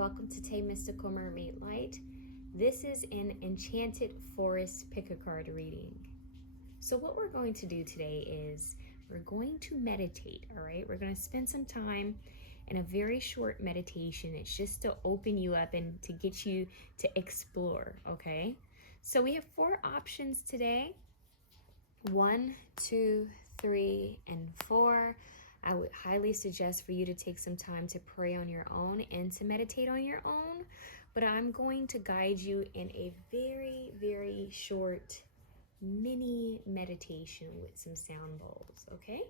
welcome to TayMysticalMermaidLight. This is an Enchanted Forest pick a card reading. So what we're going to do today is we're going to meditate, all right? We're going to spend some time in a very short meditation. It's just to open you up and to get you to explore, okay? So we have 4 options today. 1, 2, 3, and 4. I would highly suggest for you to take some time to pray on your own and to meditate on your own. But I'm going to guide you in a very, very short mini meditation with some sound bowls, okay?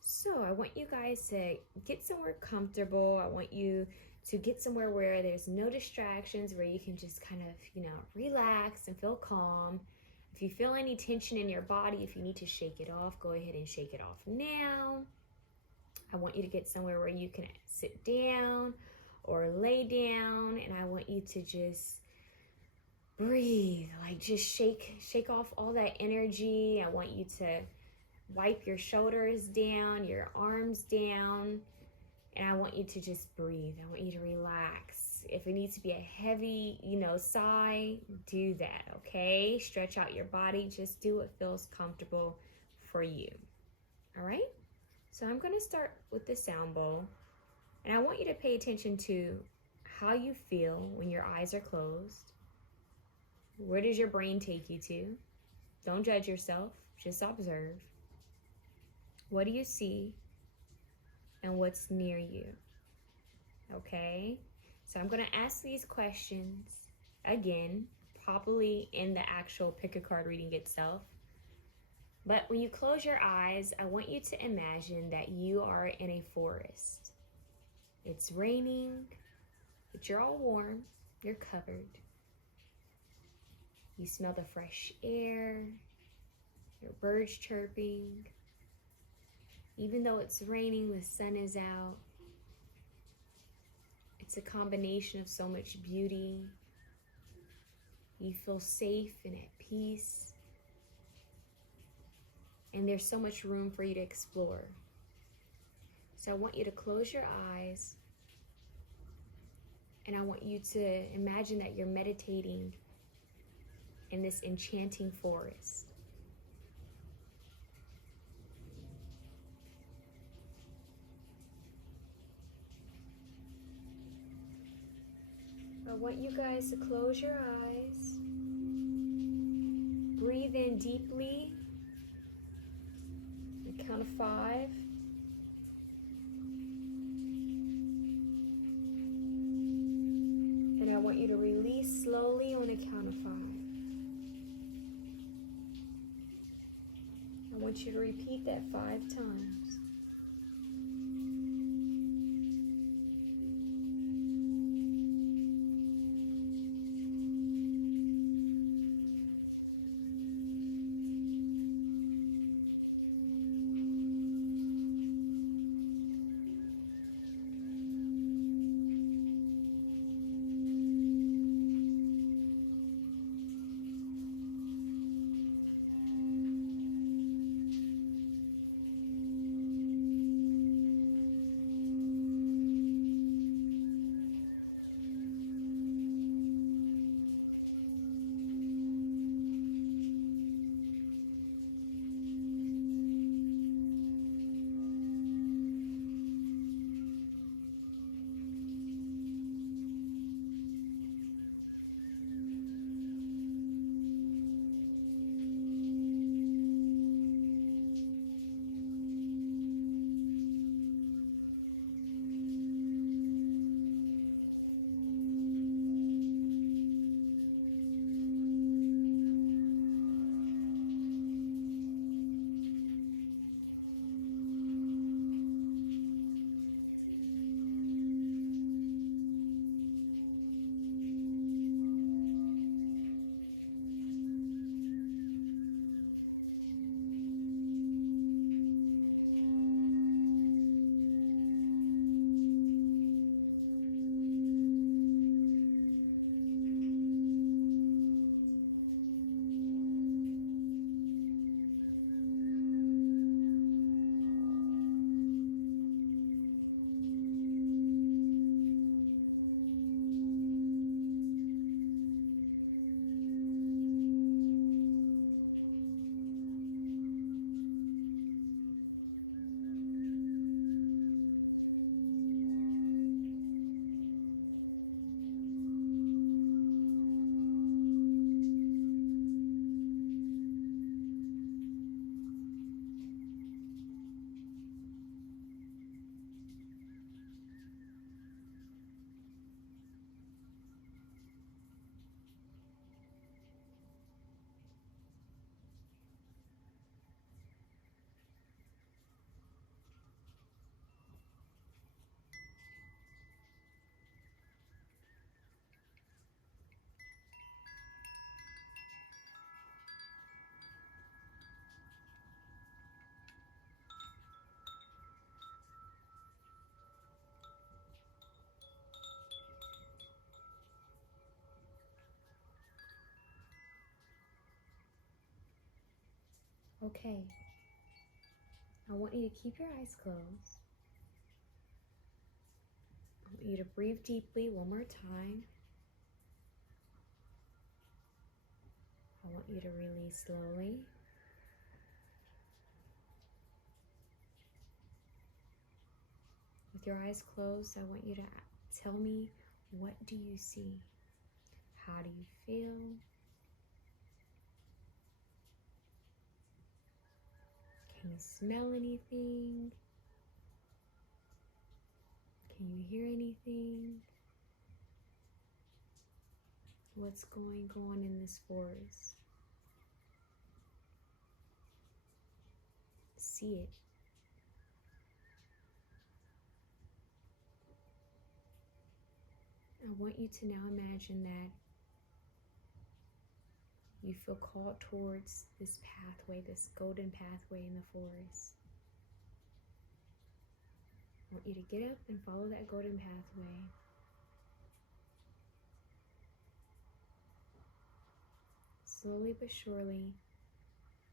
So I want you guys to get somewhere comfortable. I want you to get somewhere where there's no distractions, where you can just kind of, relax and feel calm. If you feel any tension in your body, if you need to shake it off, go ahead and shake it off now. I want you to get somewhere where you can sit down or lay down, and I want you to just breathe, like just shake off all that energy. I want you to wipe your shoulders down, your arms down, and I want you to just breathe. I want you to relax. If it needs to be a heavy, sigh, do that, okay? Stretch out your body. Just do what feels comfortable for you, all right? So I'm going to start with the sound bowl, and I want you to pay attention to how you feel when your eyes are closed. Where does your brain take you to? Don't judge yourself, just observe. What do you see and what's near you? Okay, so I'm going to ask these questions again, probably in the actual pick a card reading itself. But when you close your eyes, I want you to imagine that you are in a forest. It's raining, but you're all warm, you're covered. You smell the fresh air, your birds chirping. Even though it's raining, the sun is out. It's a combination of so much beauty. You feel safe and at peace. And there's so much room for you to explore. So I want you to close your eyes, and I want you to imagine that you're meditating in this enchanting forest. I want you guys to close your eyes, breathe in deeply. Count of 5. And I want you to release slowly on the count of 5. I want you to repeat that 5 times. Okay. I want you to keep your eyes closed. I want you to breathe deeply one more time. I want you to release slowly. With your eyes closed, I want you to tell me, what do you see? How do you feel? Can you smell anything? Can you hear anything? What's going on in this forest? See it. I want you to now imagine that you feel called towards this pathway, this golden pathway in the forest. I want you to get up and follow that golden pathway. Slowly but surely,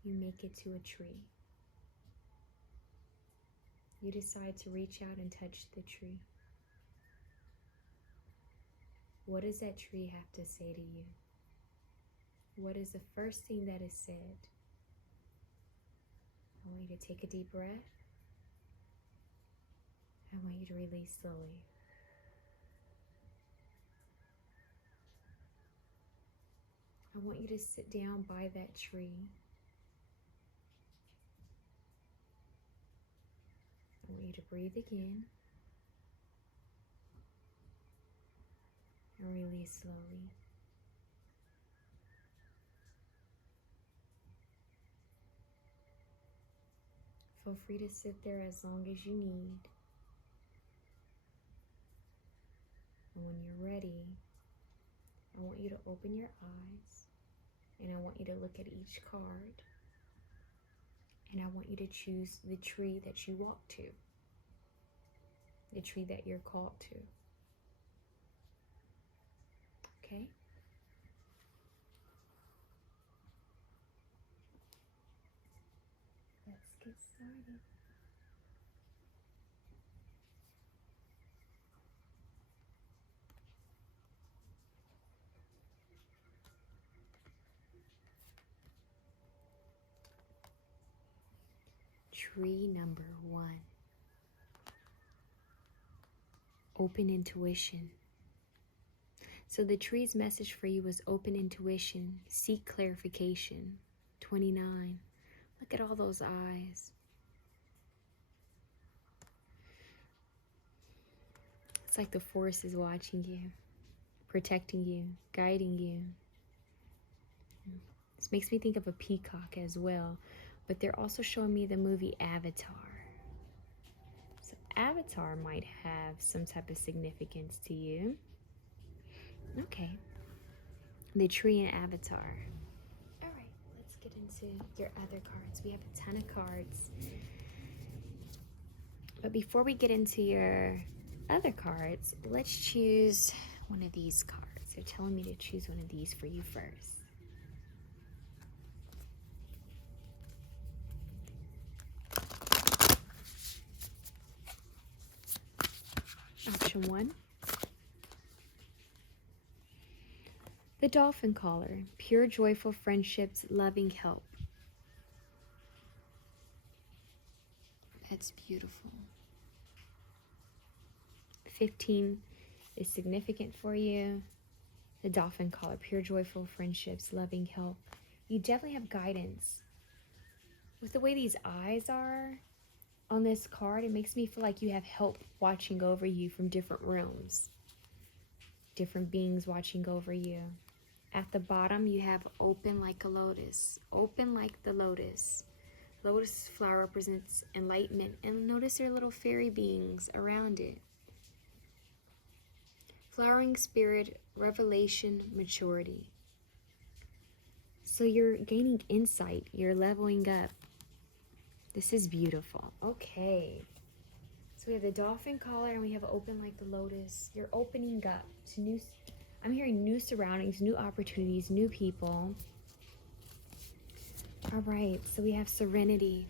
you make it to a tree. You decide to reach out and touch the tree. What does that tree have to say to you? What is the first thing that is said? I want you to take a deep breath. I want you to release slowly. I want you to sit down by that tree. I want you to breathe again. And release slowly. Feel free to sit there as long as you need. And when you're ready, I want you to open your eyes and I want you to look at each card. And I want you to choose the tree that you walk to. The tree that you're called to. Okay? Let's get started. Tree number 1. Open intuition. So the tree's message for you was open intuition, seek clarification. 29. Look at all those eyes. It's like the forest is watching you, protecting you, guiding you. This makes me think of a peacock as well, but they're also showing me the movie Avatar. So Avatar might have some type of significance to you. Okay. The tree and Avatar. All right, let's get into your other cards. We have a ton of cards. But before we get into your other cards, let's choose one of these cards. They're telling me to choose one of these for you first. Option 1. The dolphin caller, pure joyful friendships, loving help. That's beautiful. 15 is significant for you. The dolphin caller, pure joyful friendships, loving help. You definitely have guidance. With the way these eyes are on this card, it makes me feel like you have help watching over you from different rooms. Different beings watching over you. At the bottom, you have open like a lotus. Open like the lotus. Lotus flower represents enlightenment. And notice there are little fairy beings around it. Flowering spirit, revelation, maturity. So you're gaining insight. You're leveling up. This is beautiful. Okay. So we have the dolphin collar and we have open like the lotus. You're opening up to new... I'm hearing new surroundings, new opportunities, new people. All right, so we have Serenity.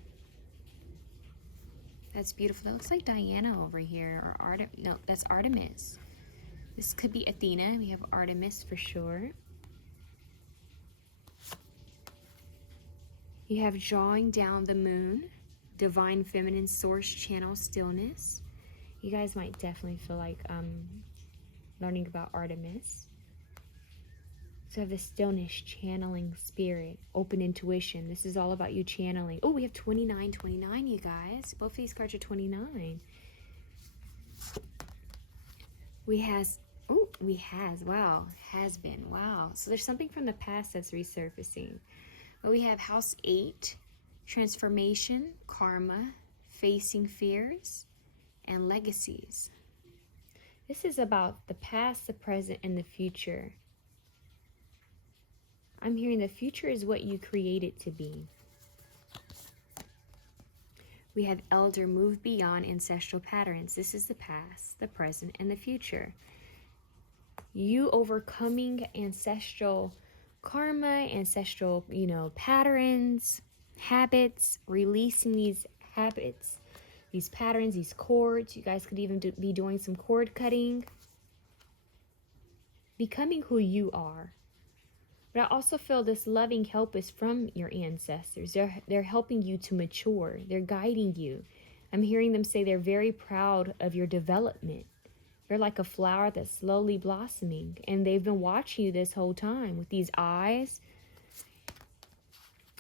That's beautiful. That looks like Diana over here, or no, that's Artemis. This could be Athena. We have Artemis for sure. You have Drawing Down the Moon, Divine Feminine Source Channel Stillness. You guys might definitely feel like learning about Artemis. So have the stillness, channeling spirit, open intuition. This is all about you channeling. Oh, we have 29, you guys. Both of these cards are 29. Wow, has been, wow. So there's something from the past that's resurfacing. But we have House 8, transformation, karma, facing fears, and legacies. This is about the past, the present, and the future. I'm hearing the future is what you create it to be. We have Elder, move beyond ancestral patterns. This is the past, the present, and the future. You overcoming ancestral karma, ancestral, patterns, habits, releasing these habits, these patterns, these cords. You guys could even be doing some cord cutting. Becoming who you are. But I also feel this loving help is from your ancestors. They're helping you to mature. They're guiding you. I'm hearing them say they're very proud of your development. You're like a flower that's slowly blossoming. And they've been watching you this whole time with these eyes.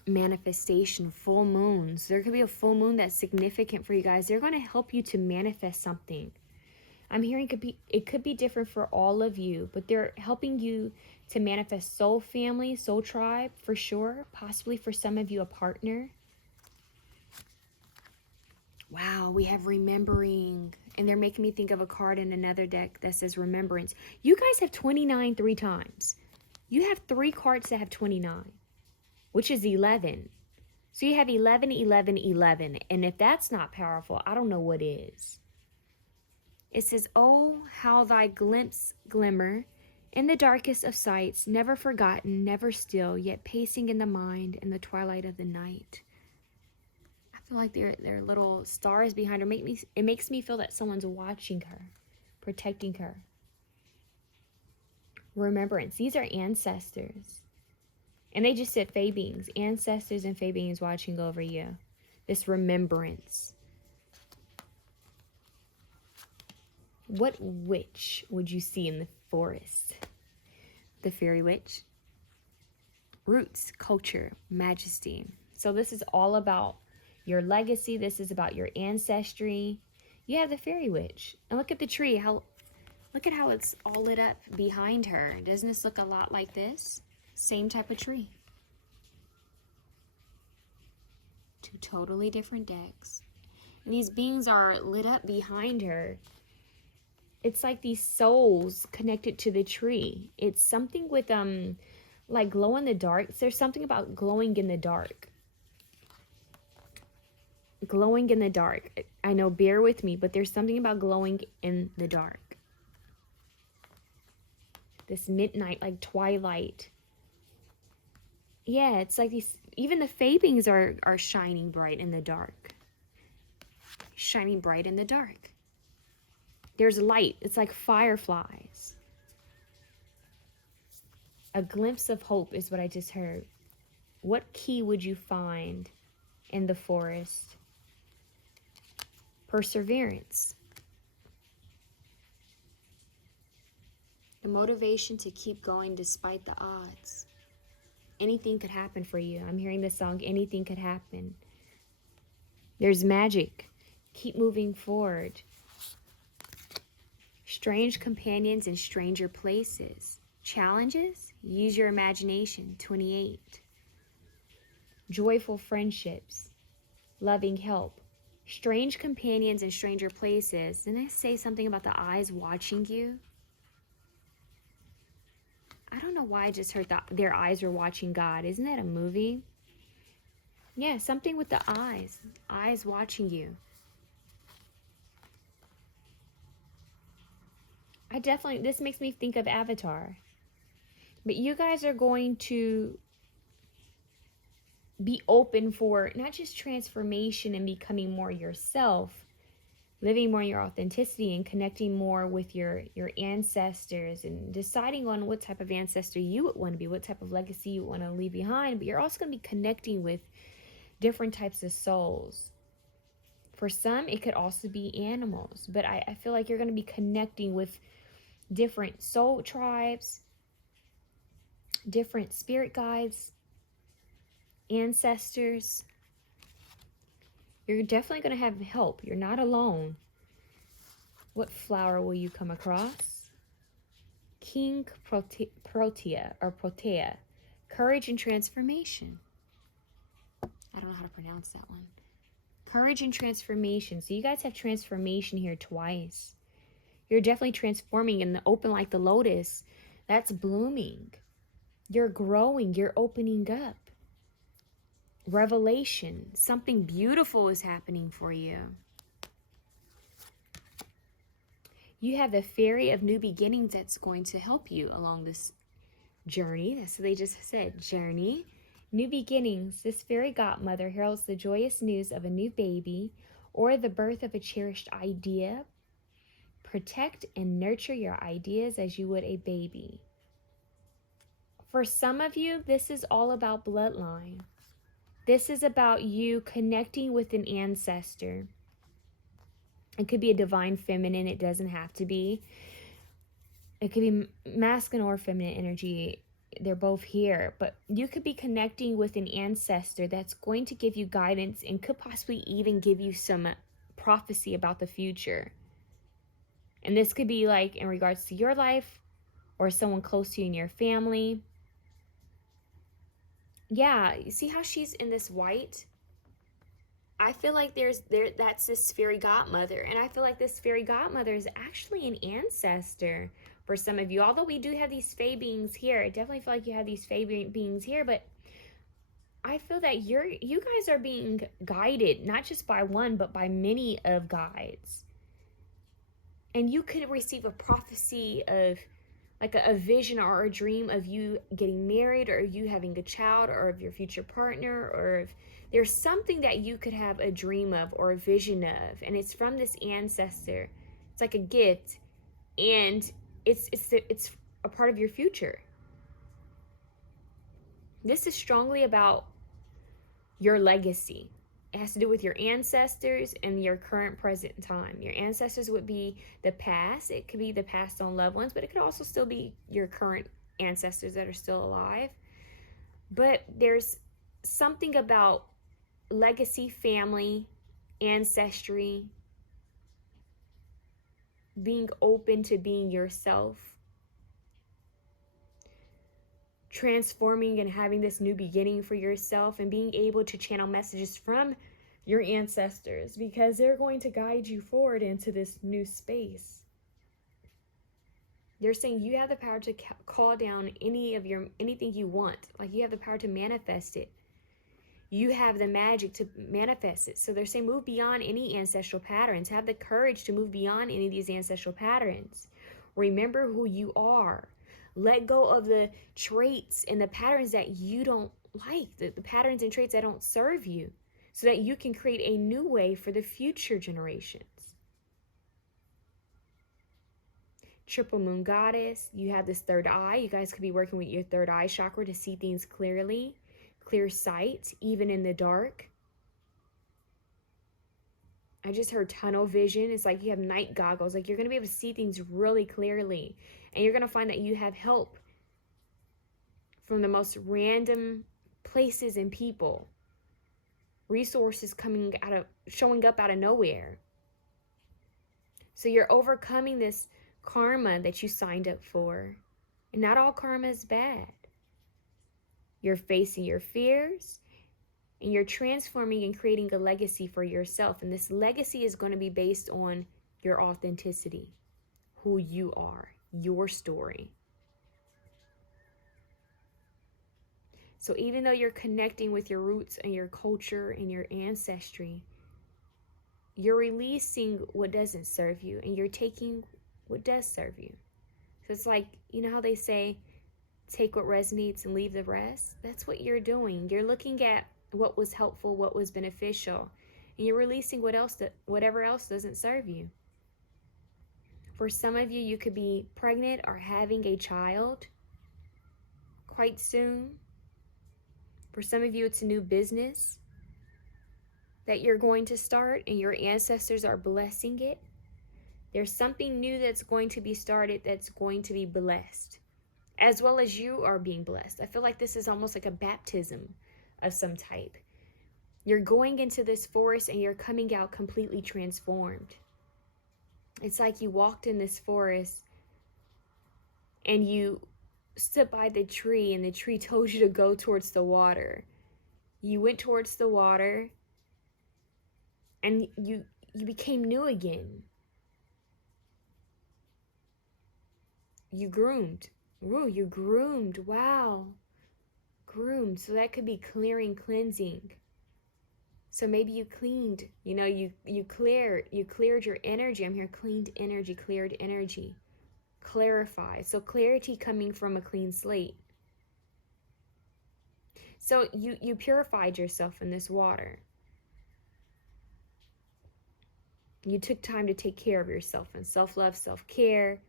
Manifestation, full moons. There could be a full moon that's significant for you guys. They're going to help you to manifest something. I'm hearing it could be different for all of you, but they're helping you to manifest soul family, soul tribe for sure. Possibly for some of you, a partner. Wow, we have remembering. And they're making me think of a card in another deck that says remembrance. You guys have 29 3 times. You have 3 cards that have 29, which is 11. So you have 11, 11, 11. And if that's not powerful, I don't know what is. It says, oh, how thy glimpse glimmer in the darkest of sights, never forgotten, never still, yet pacing in the mind in the twilight of the night. I feel like they're little stars behind her. It makes me feel that someone's watching her, protecting her. Remembrance. These are ancestors. And they just said fae beings. Ancestors and fae beings watching over you. This remembrance. What witch would you see in the forest? The fairy witch. Roots, culture, majesty. So this is all about your legacy. This is about your ancestry. You have the fairy witch. And look at the tree. Look at how it's all lit up behind her. Doesn't this look a lot like this? Same type of tree. 2 totally different decks. And these beings are lit up behind her. It's like these souls connected to the tree. It's something with like glow in the dark. There's something about glowing in the dark. Glowing in the dark. I know, bear with me, but there's something about glowing in the dark. This midnight, like twilight. Yeah, it's like these, even the fae beings are shining bright in the dark. Shining bright in the dark. There's light. It's like fireflies. A glimpse of hope is what I just heard. What key would you find in the forest? Perseverance. The motivation to keep going despite the odds. Anything could happen for you. I'm hearing this song, anything could happen. There's magic. Keep moving forward. Strange companions in stranger places. Challenges? Use your imagination. 28. Joyful friendships. Loving help. Strange companions in stranger places. Didn't I say something about the eyes watching you? I don't know why I just heard that their eyes were watching God. Isn't that a movie? Yeah, something with the eyes. Eyes watching you. This makes me think of Avatar. But you guys are going to be open for not just transformation and becoming more yourself, living more your authenticity and connecting more with your ancestors and deciding on what type of ancestor you would want to be, what type of legacy you want to leave behind. But you're also going to be connecting with different types of souls. For some, it could also be animals, but I feel like you're going to be connecting with different soul tribes, different spirit guides, ancestors. You're definitely going to have help. You're not alone. What flower will you come across? King Protea. Courage and transformation. I don't know how to pronounce that one. Courage and transformation. So you guys have transformation here twice. You're definitely transforming in the open like the lotus. That's blooming. You're growing. You're opening up. Revelation. Something beautiful is happening for you. You have the fairy of new beginnings that's going to help you along this journey. So they just said journey. New beginnings. This fairy godmother heralds the joyous news of a new baby or the birth of a cherished idea. Protect and nurture your ideas as you would a baby. For some of you, this is all about bloodline. This is about you connecting with an ancestor. It could be a divine feminine. It doesn't have to be. It could be masculine or feminine energy. They're both here. But you could be connecting with an ancestor that's going to give you guidance and could possibly even give you some prophecy about the future. And this could be like in regards to your life or someone close to you in your family. Yeah, you see how she's in this white? I feel like that's this fairy godmother. And I feel like this fairy godmother is actually an ancestor for some of you. Although we do have these fae beings here. I definitely feel like you have these fae beings here. But I feel that you guys are being guided, not just by one, but by many of guides. And you could receive a prophecy of like a vision or a dream of you getting married or you having a child or of your future partner, or if there's something that you could have a dream of or a vision of, and it's from this ancestor. It's like a gift, and it's a part of your future. This is strongly about your legacy. It has to do with your ancestors and your current present time. Your ancestors would be the past. It could be the passed on loved ones, but it could also still be your current ancestors that are still alive. But there's something about legacy, family, ancestry, being open to being yourself, transforming and having this new beginning for yourself, and being able to channel messages from your ancestors because they're going to guide you forward into this new space. They're saying you have the power to call down anything you want. Like you have the power to manifest it. You have the magic to manifest it. So they're saying move beyond any ancestral patterns. Have the courage to move beyond any of these ancestral patterns. Remember who you are. Let go of the traits and the patterns that you don't like, the patterns and traits that don't serve you, so that you can create a new way for the future generations. Triple Moon Goddess, you have this third eye. You guys could be working with your third eye chakra to see things clearly. Clear sight, even in the dark. I just heard tunnel vision. It's like you have night goggles. Like you're going to be able to see things really clearly. And you're going to find that you have help from the most random places and people. Resources showing up out of nowhere. So you're overcoming this karma that you signed up for. And not all karma is bad. You're facing your fears, and you're transforming and creating a legacy for yourself. And this legacy is going to be based on your authenticity, who you are, your story. So even though you're connecting with your roots and your culture and your ancestry, you're releasing what doesn't serve you, and you're taking what does serve you. So it's like, you know how they say, take what resonates and leave the rest? That's what you're doing. You're looking at what was helpful, what was beneficial. And you're releasing whatever else doesn't serve you. For some of you, you could be pregnant or having a child quite soon. For some of you, it's a new business that you're going to start and your ancestors are blessing it. There's something new that's going to be started that's going to be blessed, as well as you are being blessed. I feel like this is almost like a baptism of some type. You're going into this forest and you're coming out completely transformed. It's like you walked in this forest and you stood by the tree and the tree told you to go towards the water. You went towards the water and you became new again. You groomed. Ooh, you groomed. Wow. Groomed. So that could be clearing, cleansing. So maybe you cleaned, you cleared your energy. I'm here, cleaned energy, cleared energy. Clarify. So clarity coming from a clean slate. So you purified yourself in this water. You took time to take care of yourself and self-love, self-care.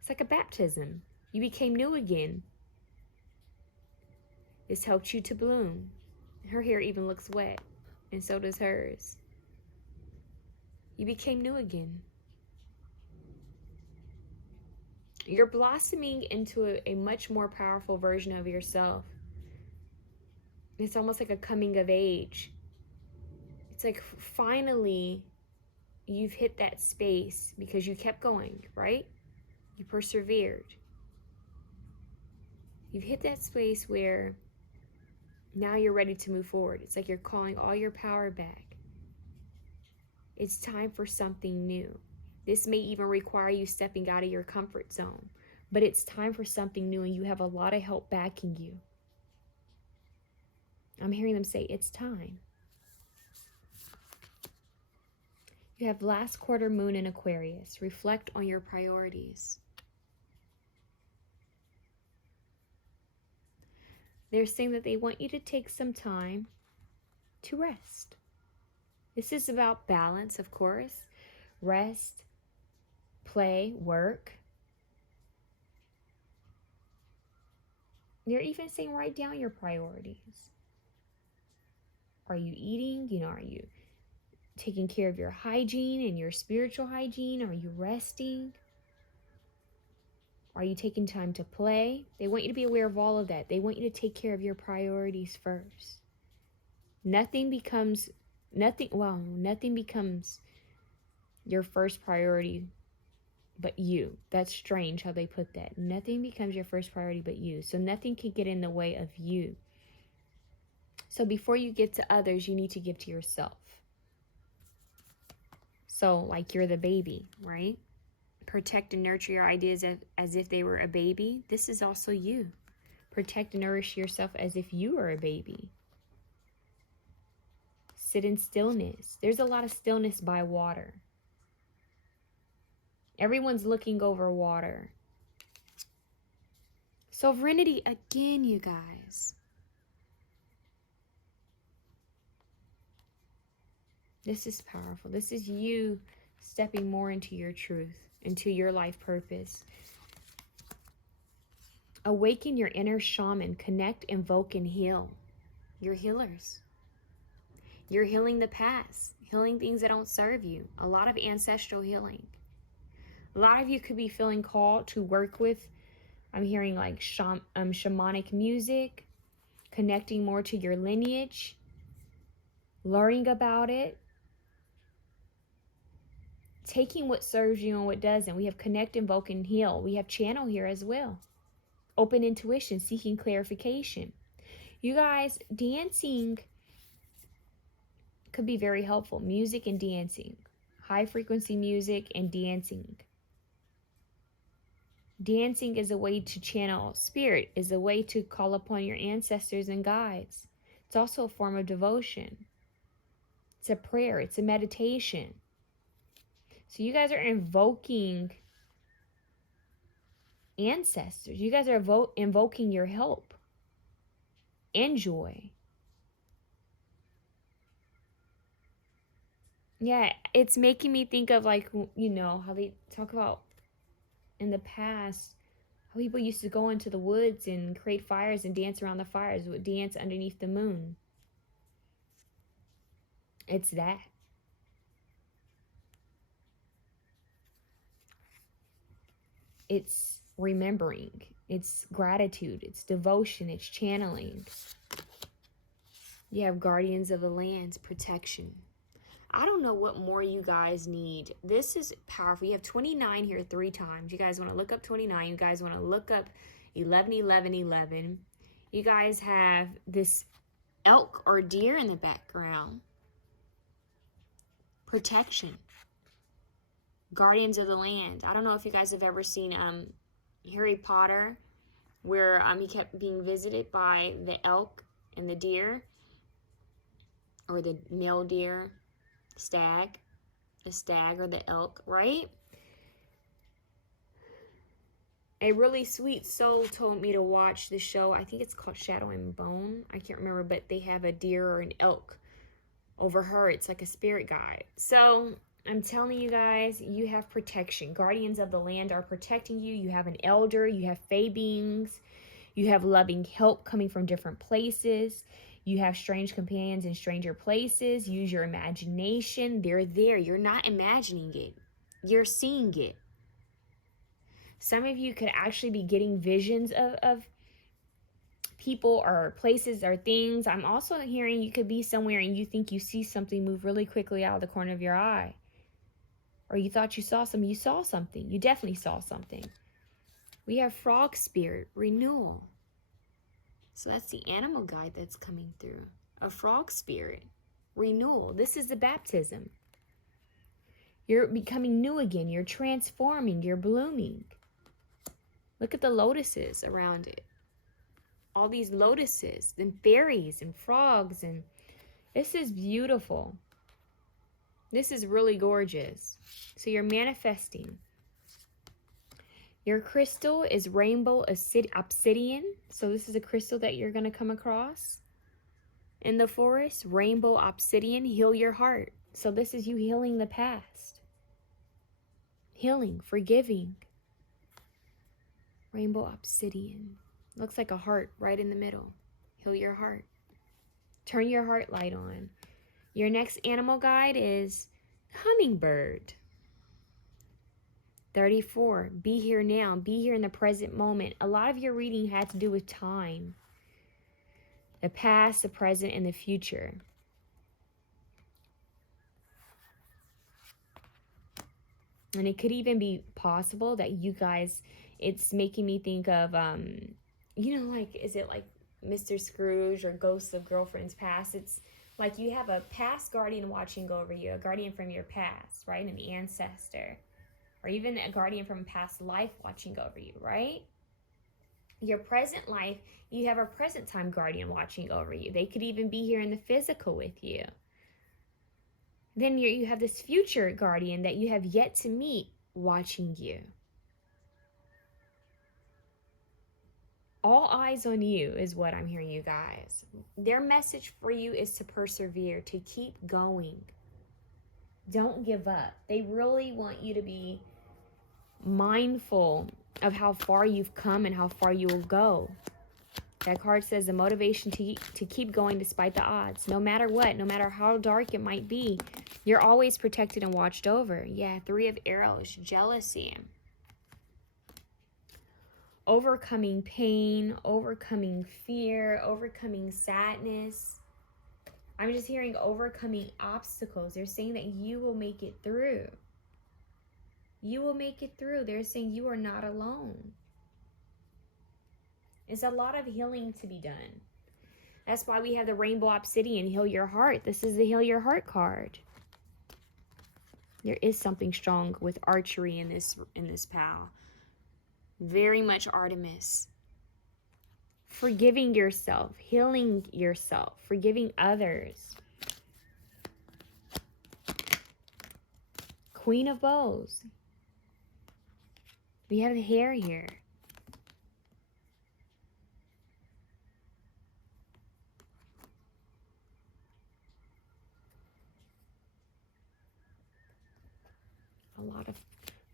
It's like a baptism. You became new again. This helped you to bloom. Her hair even looks wet, and so does hers. You became new again. You're blossoming into a much more powerful version of yourself. It's almost like a coming of age. It's like finally you've hit that space because you kept going, right? You persevered. You've hit that space where now you're ready to move forward. It's like you're calling all your power back. It's time for something new. This may even require you stepping out of your comfort zone, but it's time for something new and you have a lot of help backing you. I'm hearing them say, it's time. You have last quarter moon in Aquarius. Reflect on your priorities. They're saying that they want you to take some time to rest. This is about balance, of course. Rest, play, work. They're even saying write down your priorities. Are you eating? Are you taking care of your hygiene and your spiritual hygiene? Are you resting? Are you taking time to play? They want you to be aware of all of that. They want you to take care of your priorities first. Nothing becomes your first priority but you. That's strange how they put that. Nothing becomes your first priority but you. So nothing can get in the way of you. So before you give to others, you need to give to yourself. So like you're the baby, right? Protect and nurture your ideas as if they were a baby. This is also you. Protect and nourish yourself as if you were a baby. Sit in stillness. There's a lot of stillness by water. Everyone's looking over water. Serenity again, you guys. This is powerful. This is you stepping more into your truth, into your life purpose. Awaken your inner shaman. Connect, invoke, and heal. You're healers. You're healing the past, healing things that don't serve you. A lot of ancestral healing. A lot of you could be feeling called to work with, I'm hearing like shamanic music, connecting more to your lineage, learning about it, taking what serves you and what doesn't. We have connect, invoke, and heal. We have channel here as well. Open intuition, seeking clarification. You guys, dancing could be very helpful. Music and dancing. High frequency music and dancing. Dancing is a way to channel spirit, is a way to call upon your ancestors and guides. It's also a form of devotion. It's a prayer. It's a meditation. So you guys are invoking ancestors. You guys are invoking your help and joy. Yeah, it's making me think of like, you know, how they talk about in the past how people used to go into the woods and create fires and dance around the fires, would dance underneath the moon. It's that. It's remembering. It's gratitude. It's devotion. It's channeling. You have guardians of the lands, protection. I don't know what more you guys need. This is powerful. You have 29 here 3 times. You guys want to look up 29. You guys want to look up 11, 11, 11. You guys have this elk or deer in the background. Protection. Guardians of the land. I don't know if you guys have ever seen Harry Potter, where he kept being visited by the elk and the deer, or the male deer, stag, the stag or the elk, right? A really sweet soul told me to watch the show. I think it's called Shadow and Bone. I can't remember, but they have a deer or an elk over her. It's like a spirit guide. So I'm telling you guys, you have protection. Guardians of the land are protecting you. You have an elder. You have fae beings. You have loving help coming from different places. You have strange companions in stranger places. Use your imagination. They're there. You're not imagining it. You're seeing it. Some of you could actually be getting visions of people or places or things. I'm also hearing you could be somewhere and you think you see something move really quickly out of the corner of your eye. Or you thought you saw something. You saw something. You definitely saw something. We have frog spirit, renewal. So that's the animal guide that's coming through. A frog spirit, renewal. This is the baptism. You're becoming new again. You're transforming. You're blooming. Look at the lotuses around it. All these lotuses and fairies and frogs. And this is beautiful. This is really gorgeous. So you're manifesting. Your crystal is rainbow obsidian. So this is a crystal that you're going to come across in the forest. Rainbow obsidian. Heal your heart. So this is you healing the past. Healing, forgiving. Rainbow obsidian. Looks like a heart right in the middle. Heal your heart. Turn your heart light on. Your next animal guide is Hummingbird. 34. Be here now. Be here in the present moment. A lot of your reading had to do with time. The past, the present, and the future. And it could even be possible that you guys, it's making me think of, you know, like, is it like Mr. Scrooge or Ghosts of Girlfriends Past? It's like you have a past guardian watching over you, a guardian from your past, right? An ancestor. Or even a guardian from a past life watching over you, right? Your present life, you have a present time guardian watching over you. They could even be here in the physical with you. Then you have this future guardian that you have yet to meet watching you. All eyes on you is what I'm hearing, you guys. Their message for you is to persevere, to keep going. Don't give up. They really want you to be mindful of how far you've come and how far you will go. That card says the motivation to keep going despite the odds. No matter what, no matter how dark it might be, you're always protected and watched over. Yeah, 3 of arrows, jealousy. Overcoming pain, overcoming fear, overcoming sadness. I'm just hearing overcoming obstacles. They're saying that you will make it through. You will make it through. They're saying you are not alone. It's a lot of healing to be done. That's why we have the rainbow obsidian, heal your heart. This is the heal your heart card. There is something strong with archery in this pal. Very much Artemis. Forgiving yourself, healing yourself, forgiving others. Queen of Bows. We have the hair here. A lot of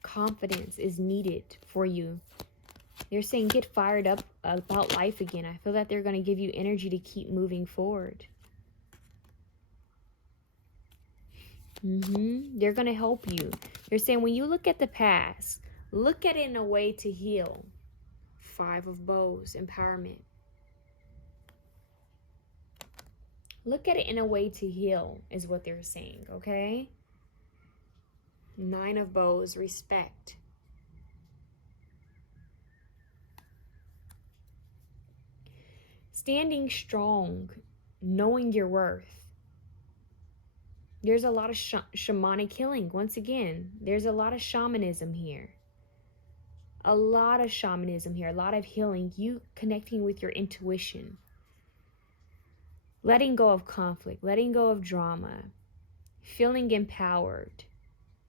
confidence is needed for you. They're saying get fired up about life again. I feel that they're going to give you energy to keep moving forward. They're going to help you. They're saying when you look at the past, look at it in a way to heal. 5 of Bows, empowerment. Look at it in a way to heal is what they're saying, okay? 9 of Bows, respect. Standing strong, knowing your worth. There's a lot of shamanic healing. Once again, there's a lot of shamanism here. A lot of shamanism here. A lot of healing. You connecting with your intuition. Letting go of conflict. Letting go of drama. Feeling empowered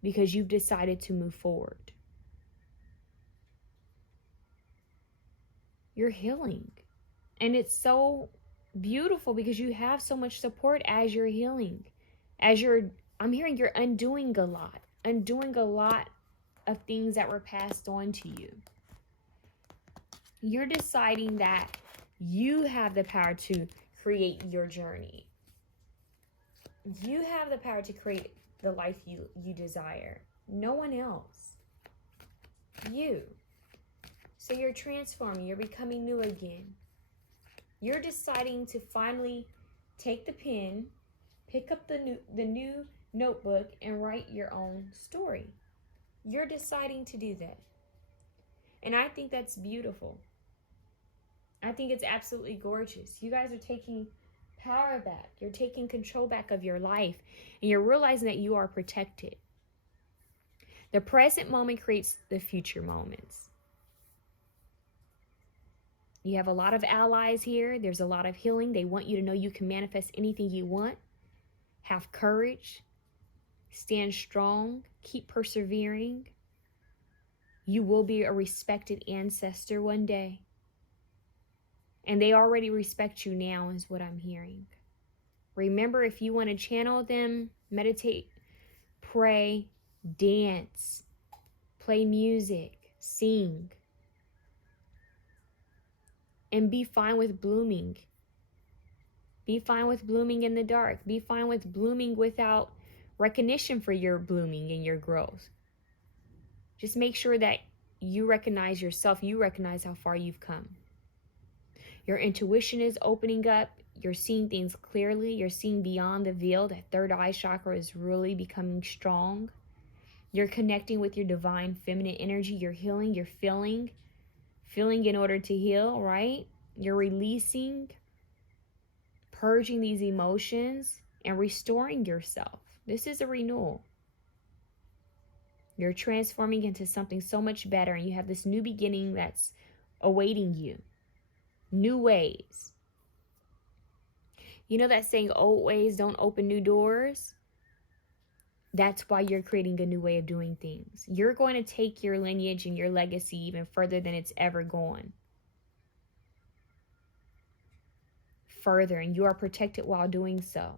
because you've decided to move forward. You're healing. And it's so beautiful because you have so much support as you're healing. I'm hearing you're undoing a lot of things that were passed on to you. You're deciding that you have the power to create your journey. You have the power to create the life you desire. No one else. You. So you're transforming. You're becoming new again. You're deciding to finally take the pen, pick up the new notebook, and write your own story. You're deciding to do that. And I think that's beautiful. I think it's absolutely gorgeous. You guys are taking power back. You're taking control back of your life. And you're realizing that you are protected. The present moment creates the future moments. You have a lot of allies here. There's a lot of healing. They want you to know you can manifest anything you want. Have courage. Stand strong. Keep persevering. You will be a respected ancestor one day. And they already respect you now is what I'm hearing. Remember, if you want to channel them, meditate, pray, dance, play music, sing. And be fine with blooming. Be fine with blooming in the dark. Be fine with blooming without recognition for your blooming and your growth. Just make sure that you recognize yourself. You recognize how far you've come. Your intuition is opening up. You're seeing things clearly. You're seeing beyond the veil. That third eye chakra is really becoming strong. You're connecting with your divine feminine energy. You're healing. You're feeling in order to heal, right? You're releasing, purging these emotions, and restoring yourself. This is a renewal. You're transforming into something so much better, and you have this new beginning that's awaiting you. New ways. You know that saying, old ways don't open new doors? That's why you're creating a new way of doing things. You're going to take your lineage and your legacy even further than it's ever gone. Further, and you are protected while doing so.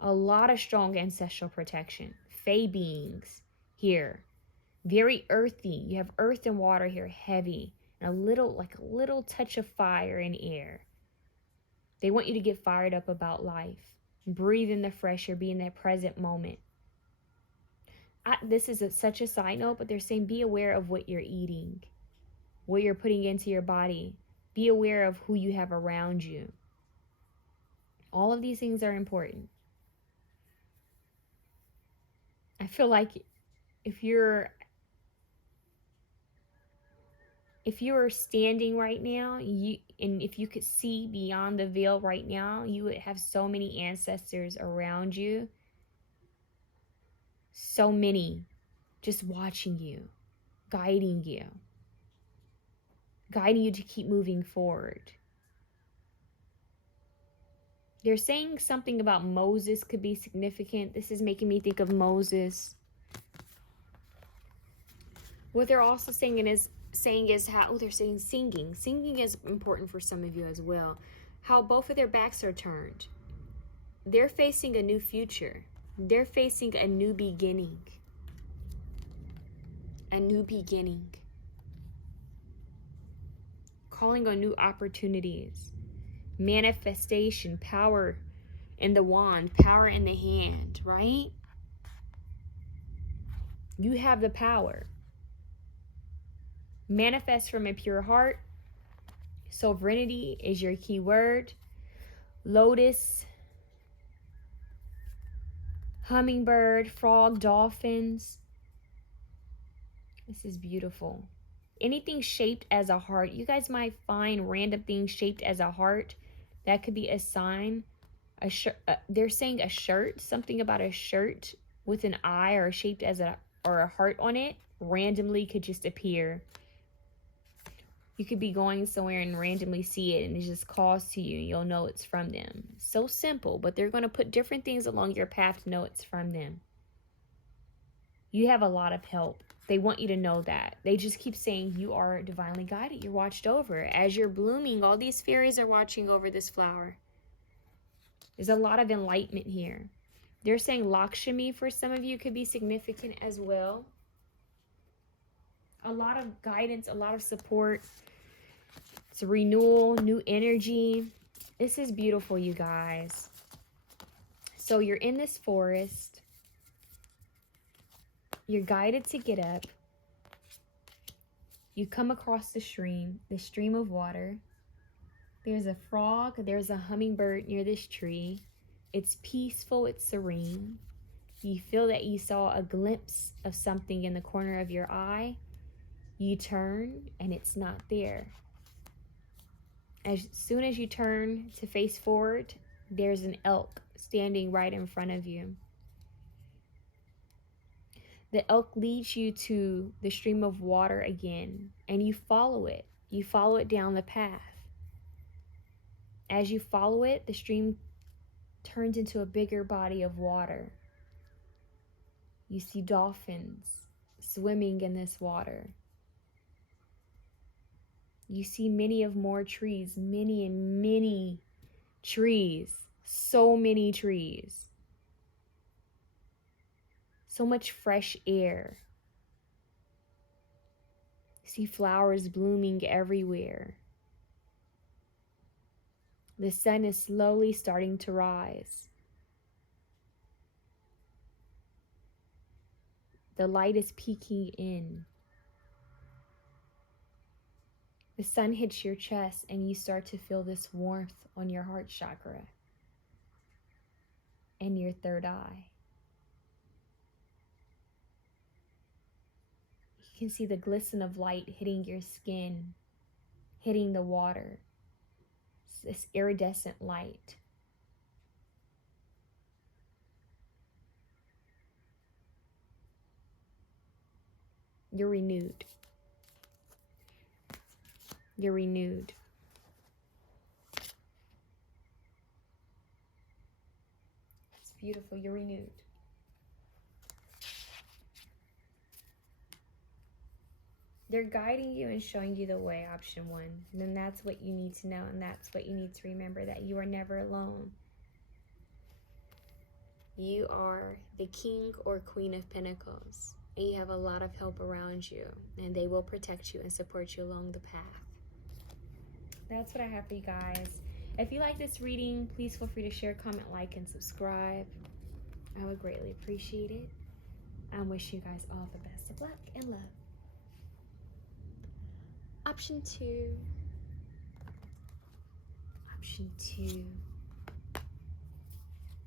A lot of strong ancestral protection. Fae beings here. Very earthy. You have earth and water here, heavy. And a little touch of fire and air. They want you to get fired up about life. Breathe in the fresh air. Be in that present moment. This is such a side note, but they're saying be aware of what you're eating. What you're putting into your body. Be aware of who you have around you. All of these things are important. I feel like if you're standing right now, and if you could see beyond the veil right now, you would have so many ancestors around you. So many just watching you, guiding you to keep moving forward. They're saying something about Moses could be significant. This is making me think of Moses. What they're also saying is how they're saying singing. Singing is important for some of you as well. How both of their backs are turned. They're facing a new future. They're facing a new beginning. A new beginning. Calling on new opportunities. Manifestation, power in the wand, power in the hand, right? You have the power. Manifest from a pure heart. Serenity is your key word. Lotus, hummingbird, frog, dolphins. This is beautiful. Anything shaped as a heart. You guys might find random things shaped as a heart. That could be a sign. They're saying a shirt, something about a shirt with an eye or shaped as a heart on it randomly could just appear. You could be going somewhere and randomly see it and it just calls to you and you'll know it's from them. So simple, but they're going to put different things along your path to know it's from them. You have a lot of help. They want you to know that. They just keep saying you are divinely guided. You're watched over. As you're blooming, all these fairies are watching over this flower. There's a lot of enlightenment here. They're saying Lakshmi for some of you could be significant as well. A lot of guidance, a lot of support. It's a renewal, new energy. This is beautiful, you guys. So you're in this forest. You're guided to get up. You come across the stream of water. There's a frog, there's a hummingbird near this tree. It's peaceful, it's serene. You feel that you saw a glimpse of something in the corner of your eye. You turn and it's not there. As soon as you turn to face forward, there's an elk standing right in front of you. The elk leads you to the stream of water again, and you follow it. You follow it down the path. As you follow it, the stream turns into a bigger body of water. You see dolphins swimming in this water. You see many more trees, many and many trees, so many trees. So much fresh air. You see flowers blooming everywhere. The sun is slowly starting to rise. The light is peeking in. The sun hits your chest and you start to feel this warmth on your heart chakra and your third eye. You can see the glisten of light hitting your skin, hitting the water. It's this iridescent light. You're renewed. You're renewed. It's beautiful. You're renewed. They're guiding you and showing you the way, option one. And then that's what you need to know, and that's what you need to remember, that you are never alone. You are the king or queen of pentacles, and you have a lot of help around you, and they will protect you and support you along the path. That's what I have for you guys. If you like this reading, please feel free to share, comment, like, and subscribe. I would greatly appreciate it. I wish you guys all the best of luck and love. Option two. Option two.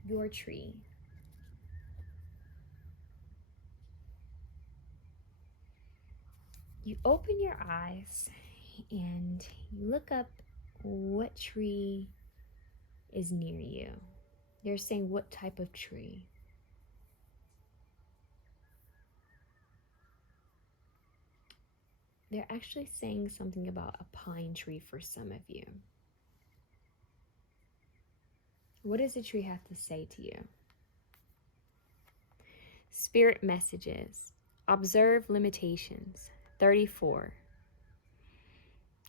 Your tree. You open your eyes and you look up what tree is near you. They're saying what type of tree. They're actually saying something about a pine tree for some of you. What does the tree have to say to you? Spirit messages. Observe limitations. 34.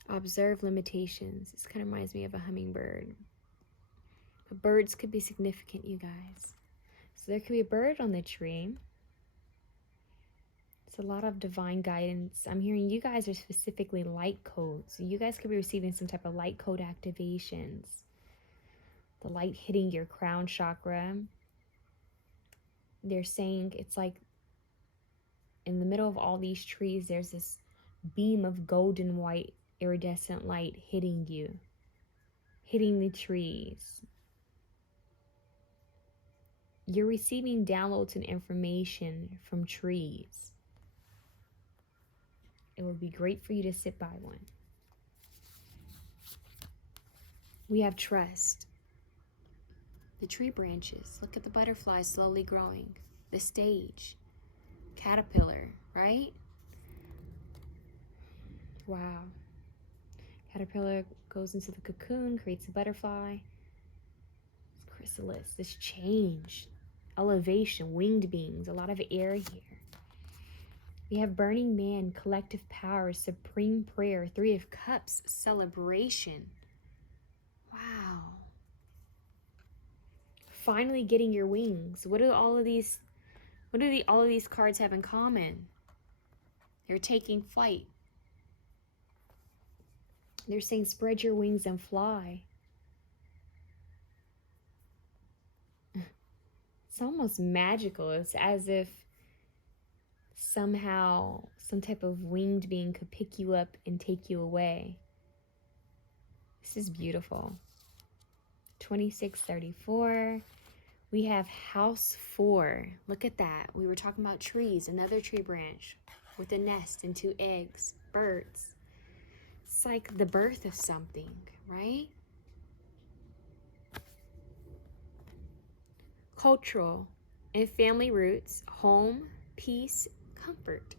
Observe limitations. This kind of reminds me of a hummingbird. But birds could be significant, you guys. So there could be a bird on the tree. It's a lot of divine guidance. I'm hearing you guys are specifically light codes. So you guys could be receiving some type of light code activations. The light hitting your crown chakra. They're saying it's like in the middle of all these trees, there's this beam of golden white iridescent light hitting you, hitting the trees. You're receiving downloads and information from trees. It would be great for you to sit by one. We have trust. The tree branches. Look at the butterflies slowly growing. The stage. Caterpillar, right? Wow. Caterpillar goes into the cocoon, creates a butterfly. Chrysalis, this change, elevation, winged beings, a lot of air here. We have Burning Man, collective power, supreme prayer, Three of Cups, celebration. Wow. Finally getting your wings. What do all of these cards have in common? They're taking flight. They're saying spread your wings and fly. It's almost magical. It's as if somehow some type of winged being could pick you up and take you away. This is beautiful. 2634. We have house 4. Look at that. We were talking about trees. Another tree branch with a nest and 2 eggs. Birds. It's like the birth of something, right? Cultural and family roots. Home, peace, comfort.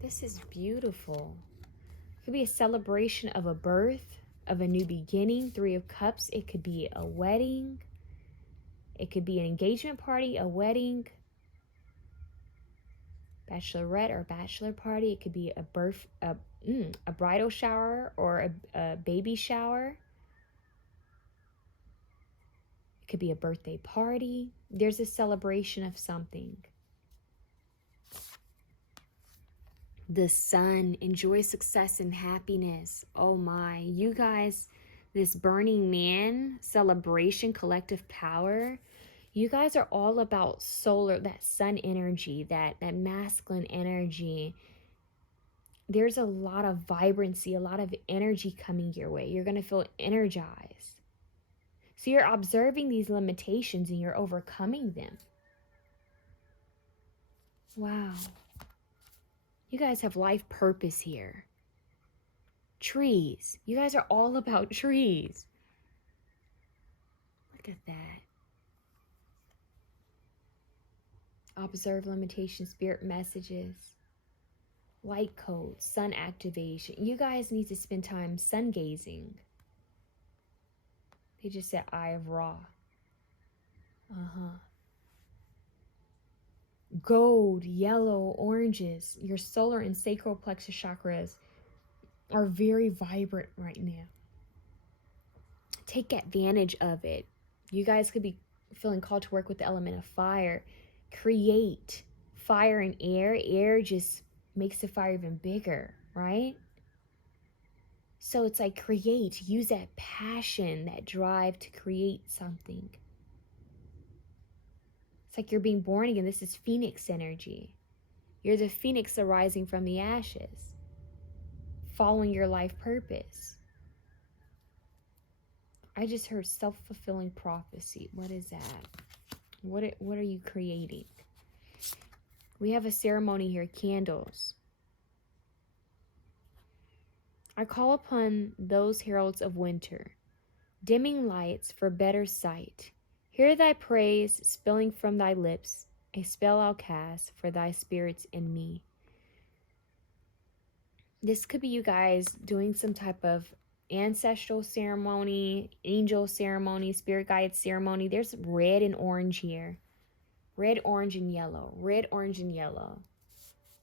This is beautiful. It could be a celebration of a birth, of a new beginning. 3 of Cups. It could be a wedding. It could be an engagement party, a wedding, bachelorette or bachelor party. It could be a bridal shower or a baby shower. It could be a birthday party. There's a celebration of something. The sun, enjoy success and happiness. Oh my, you guys, this Burning Man celebration, collective power, you guys are all about solar, that sun energy, that masculine energy. There's a lot of vibrancy, a lot of energy coming your way. You're going to feel energized. So you're observing these limitations and you're overcoming them. Wow. You guys have life purpose here. Trees. You guys are all about trees. Look at that. Observe limitation, spirit messages. Light code, sun activation. You guys need to spend time sun gazing. They just said Eye of Ra. Gold, yellow, oranges. Your solar and sacral plexus chakras are very vibrant right now. Take advantage of it. You guys could be feeling called to work with the element of fire. Create fire and air. Air just makes the fire even bigger, right? So it's like create. Use that passion, that drive to create something. It's like you're being born again. This is Phoenix energy. You're the Phoenix arising from the ashes, following your life purpose. I just heard self-fulfilling prophecy. What is that? What are you creating? We have a ceremony here, candles. I call upon those heralds of winter, dimming lights for better sight. Hear thy praise spilling from thy lips, a spell I'll cast for thy spirits in me. This could be you guys doing some type of ancestral ceremony, angel ceremony, spirit guide ceremony. There's red and orange here. Red, orange, and yellow. Red, orange, and yellow.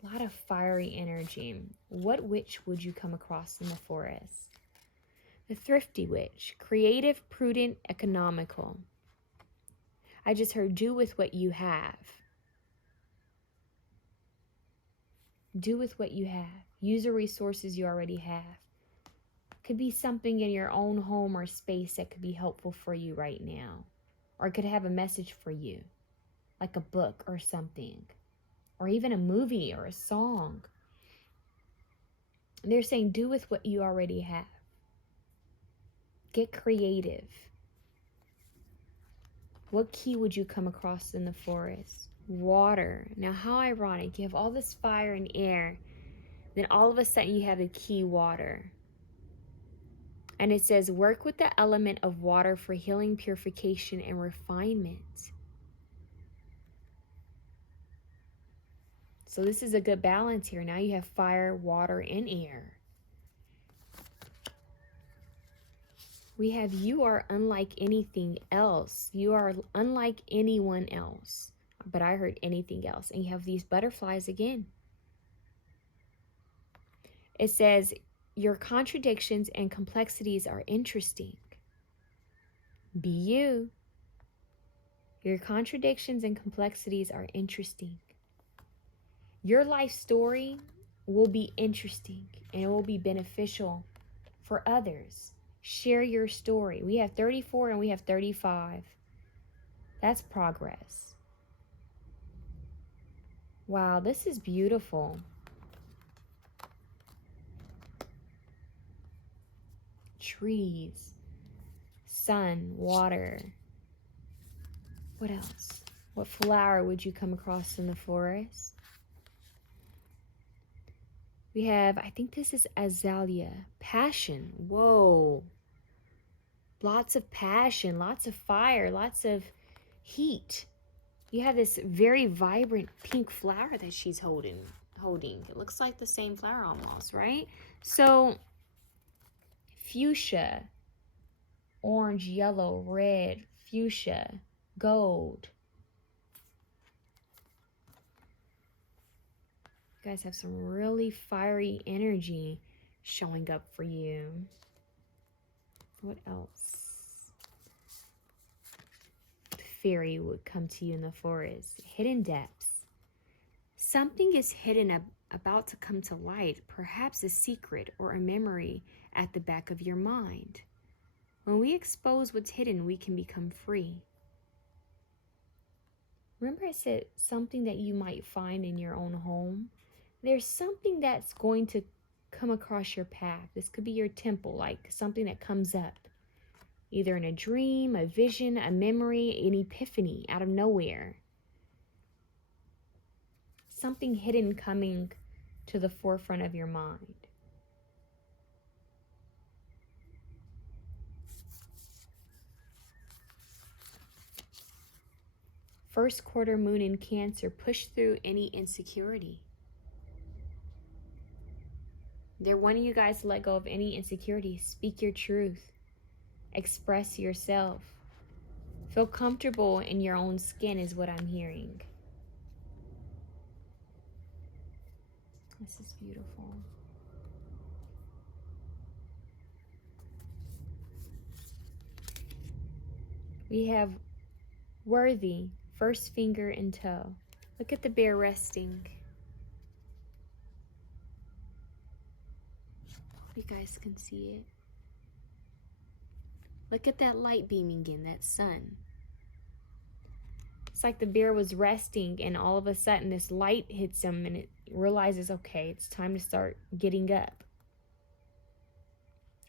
A lot of fiery energy. What witch would you come across in the forest? The thrifty witch. Creative, prudent, economical. I just heard do with what you have. Do with what you have. Use the resources you already have. Could be something in your own home or space that could be helpful for you right now. Or it could have a message for you, like a book or something. Or even a movie or a song. They're saying do with what you already have. Get creative. What key would you come across in the forest? Water. Now how ironic. You have all this fire and air. Then all of a sudden you have the key water. And it says work with the element of water for healing, purification, and refinement. So this is a good balance here. Now you have fire, water, and air. We have you are unlike anything else. You are unlike anyone else. But I heard anything else. And you have these butterflies again. It says your contradictions and complexities are interesting. Be you. Your contradictions and complexities are interesting. Your life story will be interesting and it will be beneficial for others. Share your story. We have 34 and we have 35. That's progress. Wow, this is beautiful. Trees, sun, water. What else? What flower would you come across in the forest? We have, I think this is Azalea Passion. Whoa. Lots of passion, lots of fire, lots of heat. You have this very vibrant pink flower that she's holding. It looks like the same flower almost, right? So, fuchsia, orange, yellow, red, fuchsia, gold. You guys have some really fiery energy showing up for you. What else? The fairy would come to you in the forest. Hidden depths. Something is hidden about to come to light, perhaps a secret or a memory at the back of your mind. When we expose what's hidden, we can become free. Remember I said something that you might find in your own home? There's something that's going to come across your path. This could be your temple, like something that comes up. Either in a dream, a vision, a memory, an epiphany out of nowhere. Something hidden coming to the forefront of your mind. First quarter moon in Cancer, push through any insecurity. They're wanting you guys to let go of any insecurity. Speak your truth. Express yourself. Feel comfortable in your own skin is what I'm hearing. This is beautiful. We have worthy, first finger and toe. Look at the bear resting. You guys can see it. Look at that light beaming in, that sun. It's like the bear was resting and all of a sudden this light hits him and it realizes, okay, it's time to start getting up.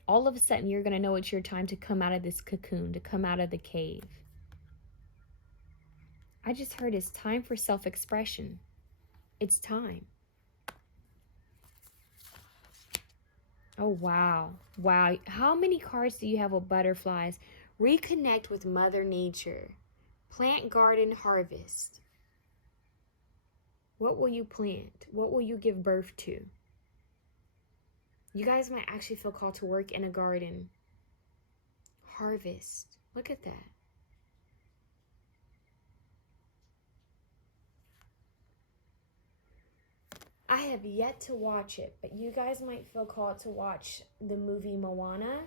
All of a sudden you're going to know it's your time to come out of this cocoon, to come out of the cave. I just heard it's time for self-expression. It's time. Oh, wow. Wow. How many cards do you have with butterflies? Reconnect with Mother Nature. Plant, garden, harvest. What will you plant? What will you give birth to? You guys might actually feel called to work in a garden. Harvest. Look at that. I have yet to watch it, but you guys might feel called to watch the movie Moana.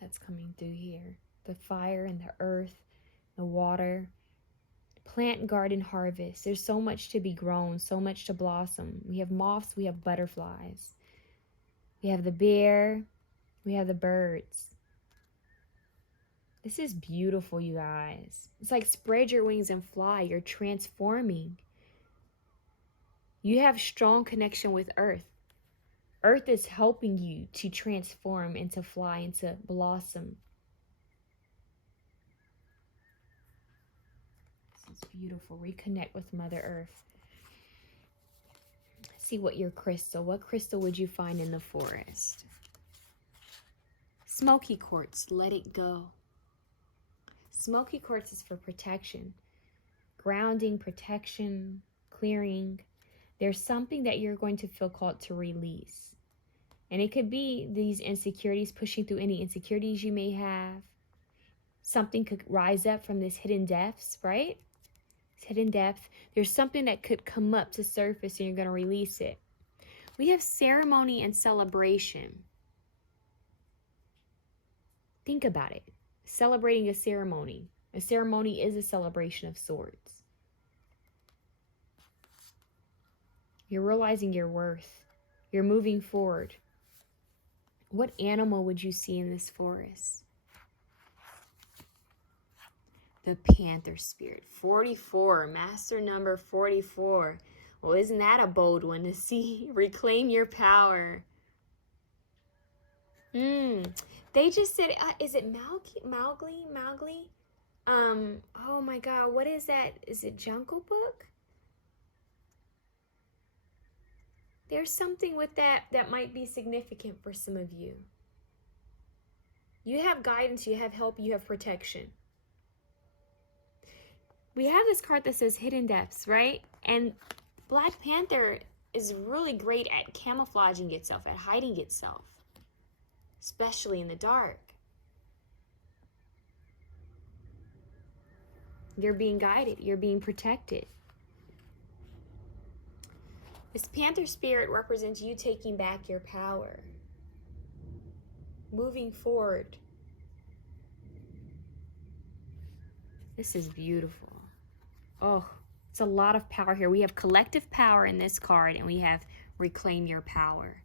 That's coming through here. the fire and the earth, the water. Plant, garden, harvest. There's so much to be grown, so much to blossom. We have moths, we have butterflies. We have the bear, we have the birds. This is beautiful, you guys. It's like spread your wings and fly. You're transforming. You have strong connection with Earth. Earth is helping you to transform and to fly and to blossom. This is beautiful. Reconnect with Mother Earth. See what crystal would you find in the forest? Smoky Quartz, let it go. Smoky Quartz is for protection, grounding, protection, clearing. There's something that you're going to feel called to release. And it could be these insecurities, pushing through any insecurities you may have. Something could rise up from this hidden depths, right? This hidden depth. There's something that could come up to surface and you're going to release it. We have ceremony and celebration. Think about it. Celebrating a ceremony. A ceremony is a celebration of sorts. You're realizing your worth. You're moving forward. What animal would you see in this forest? The panther spirit. 44. Master number 44. Well, isn't that a bold one to see? Reclaim your power. They just said, is it Mowgli? Oh my God, what is that? Is it Jungle Book? There's something with that might be significant for some of you. You have guidance, you have help, you have protection. We have this card that says Hidden Depths, right? And Black Panther is really great at camouflaging itself, at hiding itself, especially in the dark. You're being guided. You're being protected. This panther spirit represents you taking back your power. Moving forward. This is beautiful. Oh, it's a lot of power here. We have collective power in this card, and we have reclaim your power.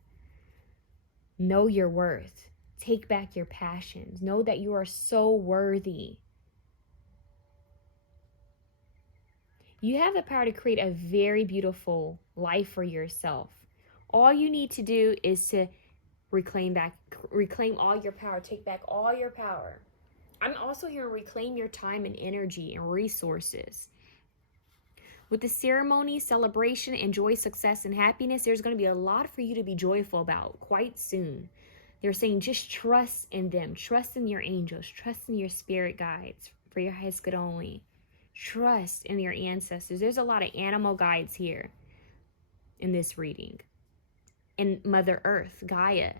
Know your worth. Take back your passions. Know that you are so worthy. You have the power to create a very beautiful life for yourself. All you need to do is to reclaim all your power, take back all your power. I'm also here to reclaim your time and energy and resources. With the ceremony, celebration, and joy, success, and happiness, there's going to be a lot for you to be joyful about quite soon. They're saying just trust in them. Trust in your angels. Trust in your spirit guides for your highest good only. Trust in your ancestors. There's a lot of animal guides here in this reading. And Mother Earth, Gaia,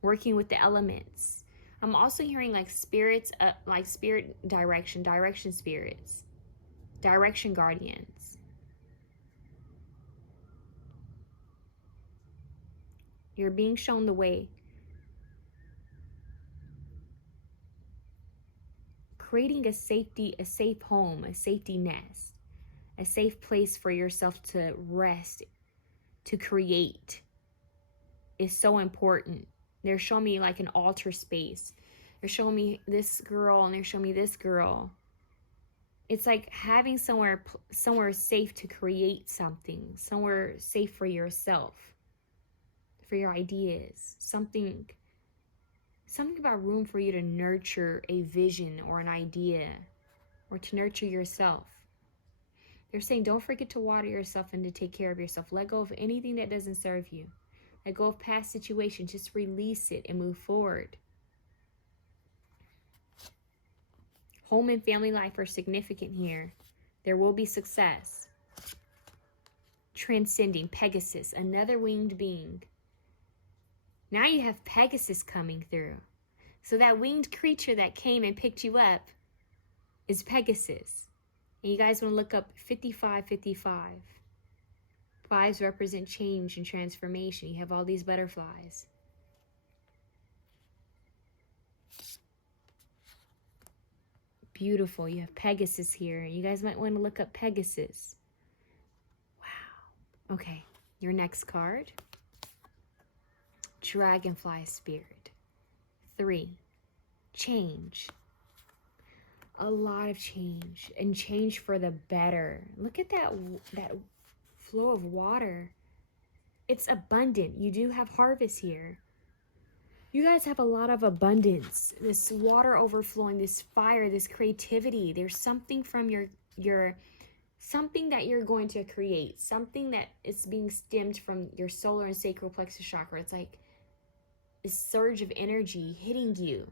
working with the elements. I'm also hearing like spirits, like spirit direction spirits, direction guardians. You're being shown the way. Creating a safe home, a safety nest, a safe place for yourself to rest, to create is so important. They're showing me like an altar space. They're showing me this girl and they're showing me this girl. It's like having somewhere safe to create something, somewhere safe for yourself, for your ideas, something about room for you to nurture a vision or an idea or to nurture yourself. They're saying don't forget to water yourself and to take care of yourself. Let go of anything that doesn't serve you. Let go of past situations. Just release it and move forward. Home and family life are significant here. There will be success. Transcending Pegasus, another winged being. Now you have Pegasus coming through. So that winged creature that came and picked you up is Pegasus. And you guys want to look up 5555. Fives represent change and transformation. You have all these butterflies. beautiful. You have Pegasus here. You guys might want to look up Pegasus. Wow. Okay, your next card. Dragonfly Spirit. 3. Change. A lot of change, and change for the better. Look at that flow of water. It's abundant. You do have harvest here. You guys have a lot of abundance. This water overflowing, this fire, this creativity. There's something from your something that you're going to create, something that is being stemmed from your solar and sacral plexus chakra. It's like a surge of energy hitting you,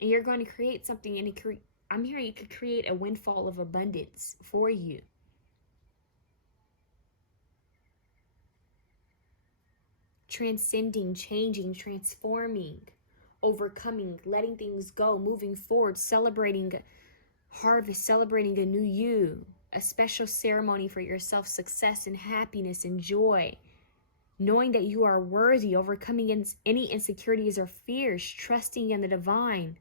and you're going to create something. And I'm hearing it could create a windfall of abundance for you. Transcending, changing, transforming, overcoming, letting things go, moving forward, celebrating harvest, celebrating a new you, a special ceremony for yourself, success and happiness and joy, knowing that you are worthy, overcoming any insecurities or fears, trusting in the divine,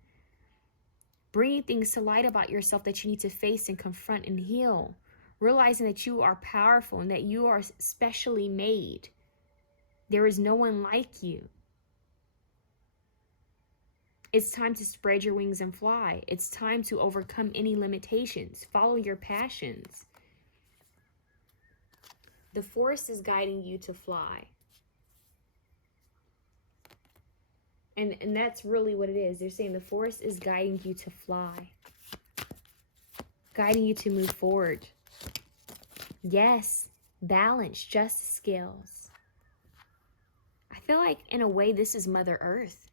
bringing things to light about yourself that you need to face and confront and heal, realizing that you are powerful and that you are specially made. There is no one like you. It's time to spread your wings and fly. It's time to overcome any limitations. Follow your passions. The forest is guiding you to fly. And that's really what it is. They're saying the forest is guiding you to fly. Guiding you to move forward. Yes, balance, justice skills. I feel like in a way this is Mother Earth.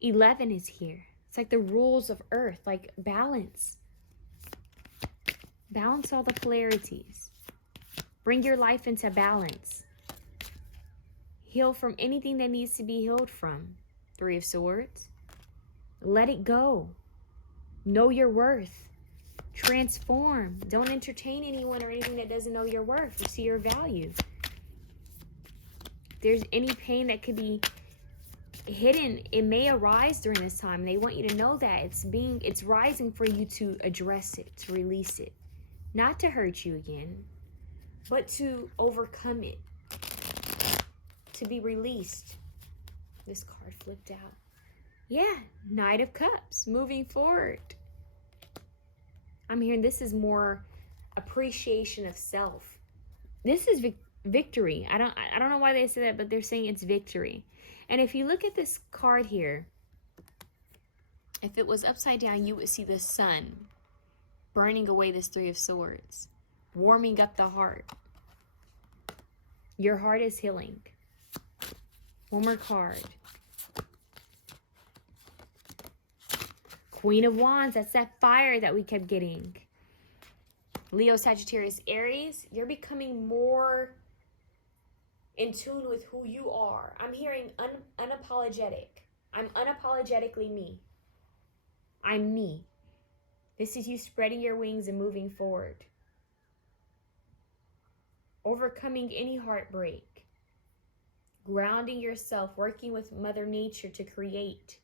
11 is here. It's like the rules of Earth, like balance. Balance all the polarities. Bring your life into balance. Heal from anything that needs to be healed from. 3 of Swords. Let it go. Know your worth. Transform. Don't entertain anyone or anything that doesn't know your worth or see your value. If there's any pain that could be hidden, it may arise during this time. They want you to know that it's rising for you to address it, to release it. Not to hurt you again, but to overcome it. To be released. This card flipped out. Yeah, Knight of Cups, moving forward. I'm hearing this is more appreciation of self. This is victory. I don't know why they say that, but they're saying it's victory. And if you look at this card here, if it was upside down, you would see the sun burning away this 3 of Swords, warming up the heart. Your heart is healing. One more card. Queen of Wands, that's that fire that we kept getting. Leo, Sagittarius, Aries, you're becoming more in tune with who you are. I'm hearing unapologetic. I'm unapologetically me. I'm me. This is you spreading your wings and moving forward. Overcoming any heartbreak. Grounding yourself, working with Mother Nature to create.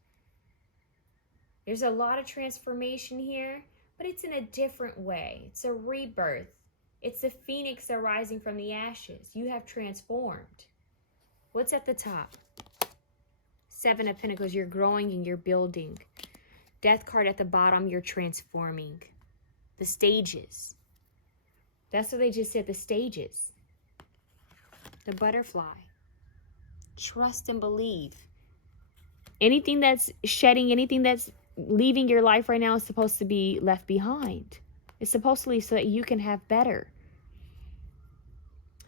There's a lot of transformation here, but it's in a different way. It's a rebirth. It's the phoenix arising from the ashes. You have transformed. What's at the top? 7 of Pentacles. You're growing and you're building. Death card at the bottom. You're transforming. The stages. That's what they just said. The stages. The butterfly. Trust and believe. Anything that's shedding, anything that's leaving your life right now is supposed to be left behind. It's supposed to leave so that you can have better.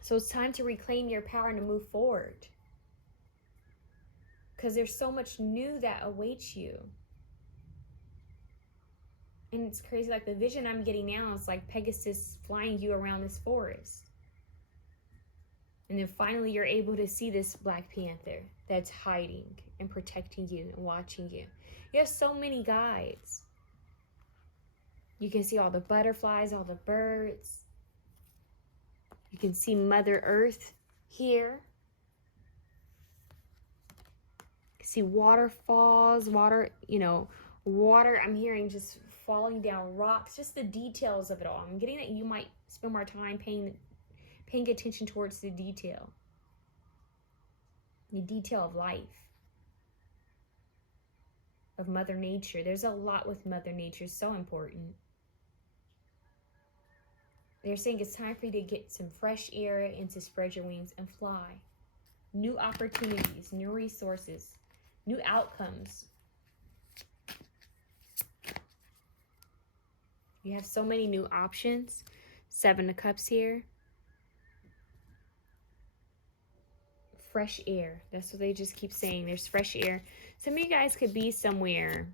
So it's time to reclaim your power and to move forward. Because there's so much new that awaits you. And it's crazy, like the vision I'm getting now is like Pegasus flying you around this forest. And then finally you're able to see this Black Panther that's hiding and protecting you and watching you. You have so many guides. You can see all the butterflies, all the birds. You can see Mother Earth here. See waterfalls, water, you know, water. I'm hearing just falling down rocks, just the details of it all. I'm getting that you might spend more time paying attention towards the detail of life, of Mother Nature. There's a lot with Mother Nature, so important. They're saying it's time for you to get some fresh air and to spread your wings and fly. New opportunities, new resources, new outcomes. You have so many new options. 7 of Cups here. Fresh air. That's what they just keep saying. There's fresh air. Some of you guys could be somewhere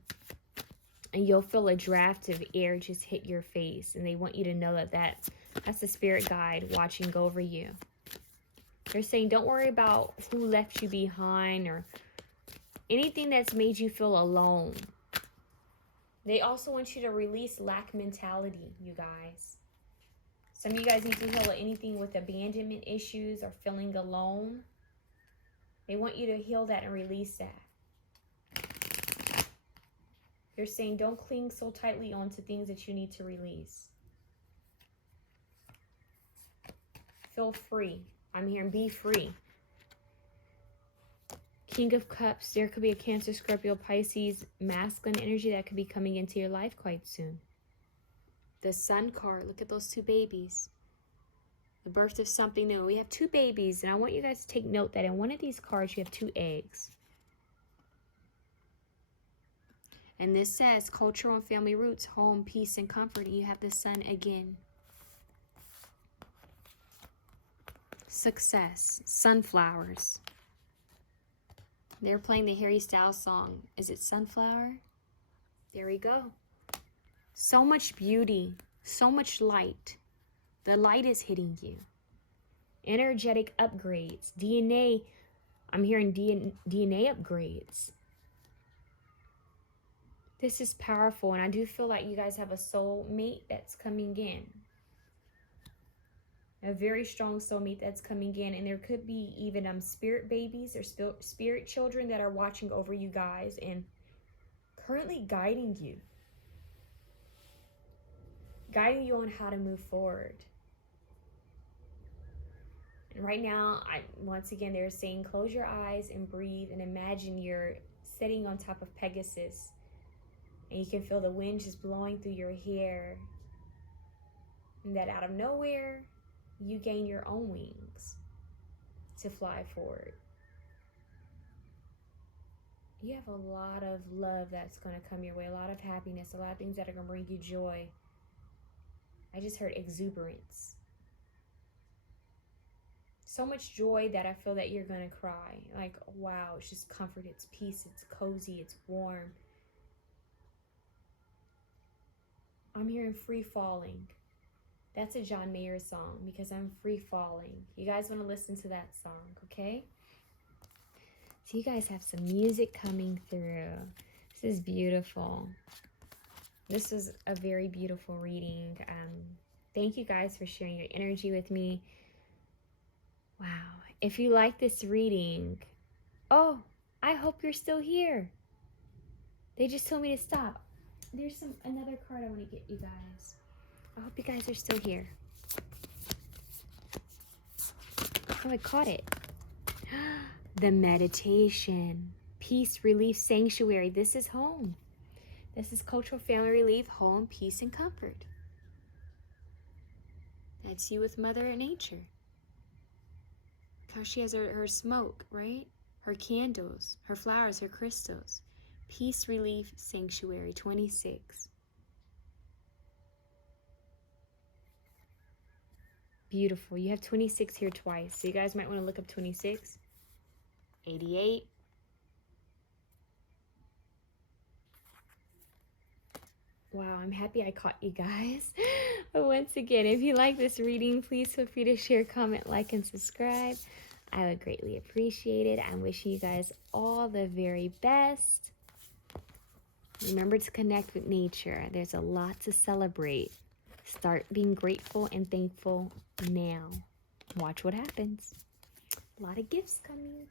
and you'll feel a draft of air just hit your face. And they want you to know that that's the spirit guide watching over you. They're saying don't worry about who left you behind or anything that's made you feel alone. They also want you to release lack mentality, you guys. Some of you guys need to heal anything with abandonment issues or feeling alone. They want you to heal that and release that. They're saying don't cling so tightly onto things that you need to release. Feel free. I'm hearing be free. King of Cups. There could be a Cancer, Scorpio, Pisces, masculine energy that could be coming into your life quite soon. The Sun card. Look at those 2 babies. The birth of something new. We have 2 babies, and I want you guys to take note that in one of these cards you have 2 eggs. And this says cultural and family roots, home, peace, and comfort. And you have the Sun again. Success. Sunflowers. They're playing the Harry Styles song. Is it Sunflower? There we go. So much beauty. So much light. The light is hitting you. Energetic upgrades. DNA. I'm hearing DNA upgrades. This is powerful. And I do feel like you guys have a soulmate that's coming in. A very strong soulmate that's coming in. And there could be even spirit babies or spirit children that are watching over you guys and currently guiding you. Guiding you on how to move forward. And right now, once again, they're saying close your eyes and breathe and imagine you're sitting on top of Pegasus. And you can feel the wind just blowing through your hair. And that out of nowhere, you gain your own wings to fly forward. You have a lot of love that's going to come your way, a lot of happiness, a lot of things that are going to bring you joy. I just heard exuberance. So much joy that I feel that you're going to cry. Like, wow, it's just comfort, it's peace, it's cozy, it's warm. I'm hearing free falling. That's a John Mayer song, because I'm free falling. You guys want to listen to that song, okay? So you guys have some music coming through. This is beautiful. This is a very beautiful reading. Thank you guys for sharing your energy with me. Wow. If you like this reading, oh, I hope you're still here. They just told me to stop. There's another card I want to get you guys. I hope you guys are still here. Oh, I caught it. The meditation. Peace, relief, sanctuary. This is home. This is cultural family relief, home, peace, and comfort. That's you with Mother Nature. How she has her smoke, right? Her candles, her flowers, her crystals. Peace, relief, sanctuary, 26. Beautiful. You have 26 here twice. So you guys might want to look up 26. 88. Wow, I'm happy I caught you guys. But once again, if you like this reading, please feel free to share, comment, like, and subscribe. I would greatly appreciate it. I'm wishing you guys all the very best. Remember to connect with nature. There's a lot to celebrate. Start being grateful and thankful now. Watch what happens. A lot of gifts coming.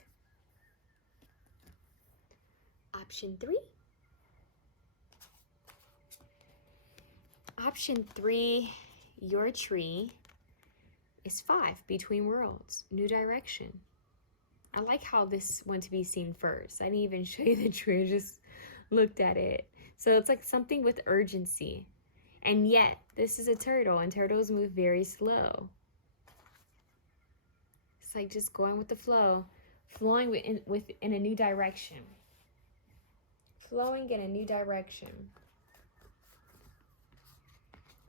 Option 3. Option 3, your tree is 5, between worlds, new direction. I like how this went to be seen first. I didn't even show you the tree, I just looked at it. So it's like something with urgency. And yet, this is a turtle, and turtles move very slow. It's like just going with the flow, flowing in a new direction. Flowing in a new direction.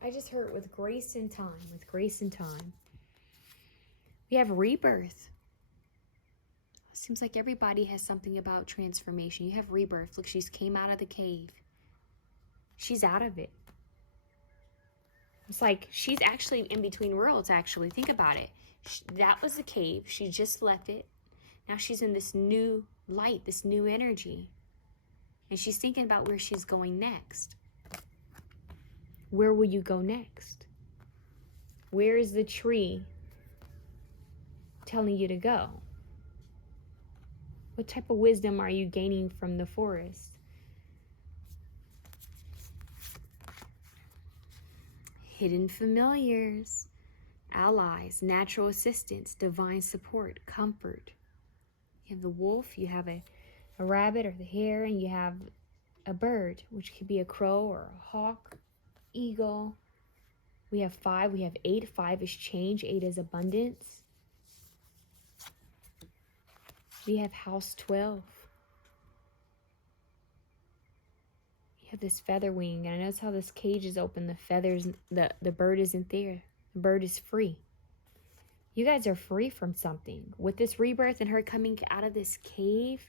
I just heard with grace and time, with grace and time. We have rebirth. Seems like everybody has something about transformation. You have rebirth. Look, she's came out of the cave. She's out of it. It's like she's actually in between worlds, actually. Think about it. That was the cave. She just left it. Now she's in this new light, this new energy. And she's thinking about where she's going next. Where will you go next? Where is the tree telling you to go? What type of wisdom are you gaining from the forest? Hidden familiars, allies, natural assistance, divine support, comfort. You have the wolf, you have a rabbit or the hare, and you have a bird, which could be a crow or a hawk, eagle. We have 5, we have 8. 5 is change, 8 is abundance. We have house 12. You have this feather wing, and I notice how this cage is open. The feathers, the bird isn't there. The bird is free. You guys are free from something. With this rebirth and her coming out of this cave,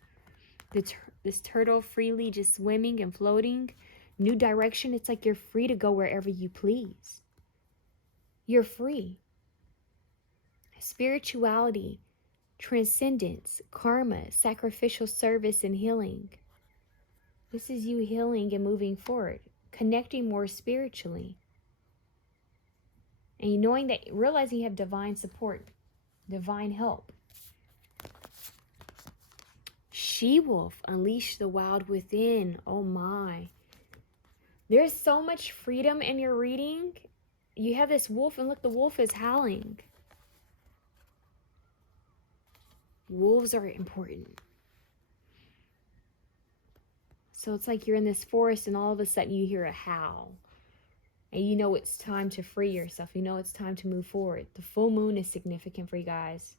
this turtle freely just swimming and floating, new direction. It's like you're free to go wherever you please. You're free. Spirituality, transcendence, karma, sacrificial service, and healing. This is you healing and moving forward, connecting more spiritually. And you knowing that, realizing you have divine support, divine help. She-wolf, unleash the wild within. Oh my. There's so much freedom in your reading. You have this wolf, and look, the wolf is howling. Wolves are important. So it's like you're in this forest, and all of a sudden you hear a howl. And you know it's time to free yourself. You know it's time to move forward. The full moon is significant for you guys.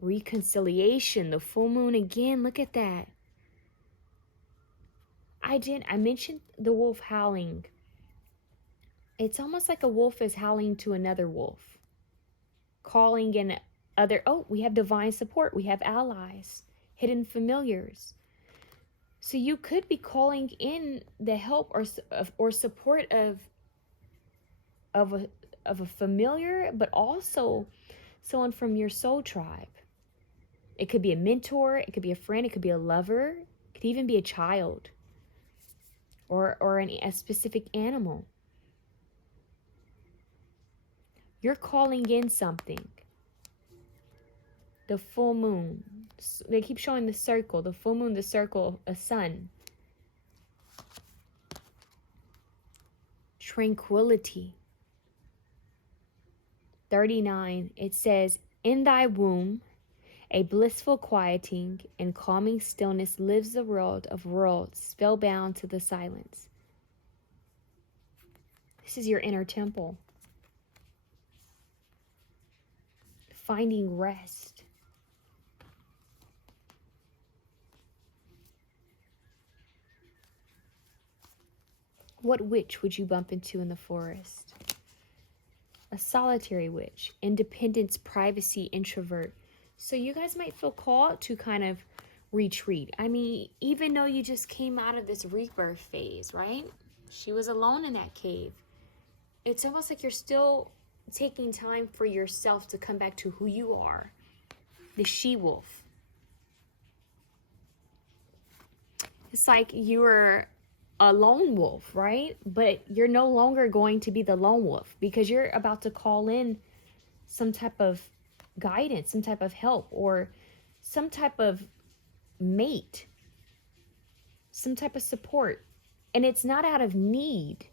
Reconciliation, the full moon again. Look at that. I mentioned the wolf howling. It's almost like a wolf is howling to another wolf. Calling in other, we have divine support. We have allies, hidden familiars. So you could be calling in the help or support of a familiar, but also someone from your soul tribe. It could be a mentor, it could be a friend, it could be a lover, it could even be a child, or a specific animal. You're calling in something. The full moon. They keep showing the circle. The full moon, the circle, a sun. Tranquility. 39. It says, in thy womb, a blissful quieting and calming stillness lives the world of worlds, spellbound to the silence. This is your inner temple. Finding rest. What witch would you bump into in the forest? A solitary witch. Independence, privacy, introvert. So you guys might feel called to kind of retreat. I mean, even though you just came out of this rebirth phase, right? She was alone in that cave. It's almost like you're still taking time for yourself to come back to who you are. The she-wolf. It's like you were a lone wolf, right? But you're no longer going to be the lone wolf because you're about to call in some type of guidance, some type of help, or some type of mate, some type of support. And it's not out of need,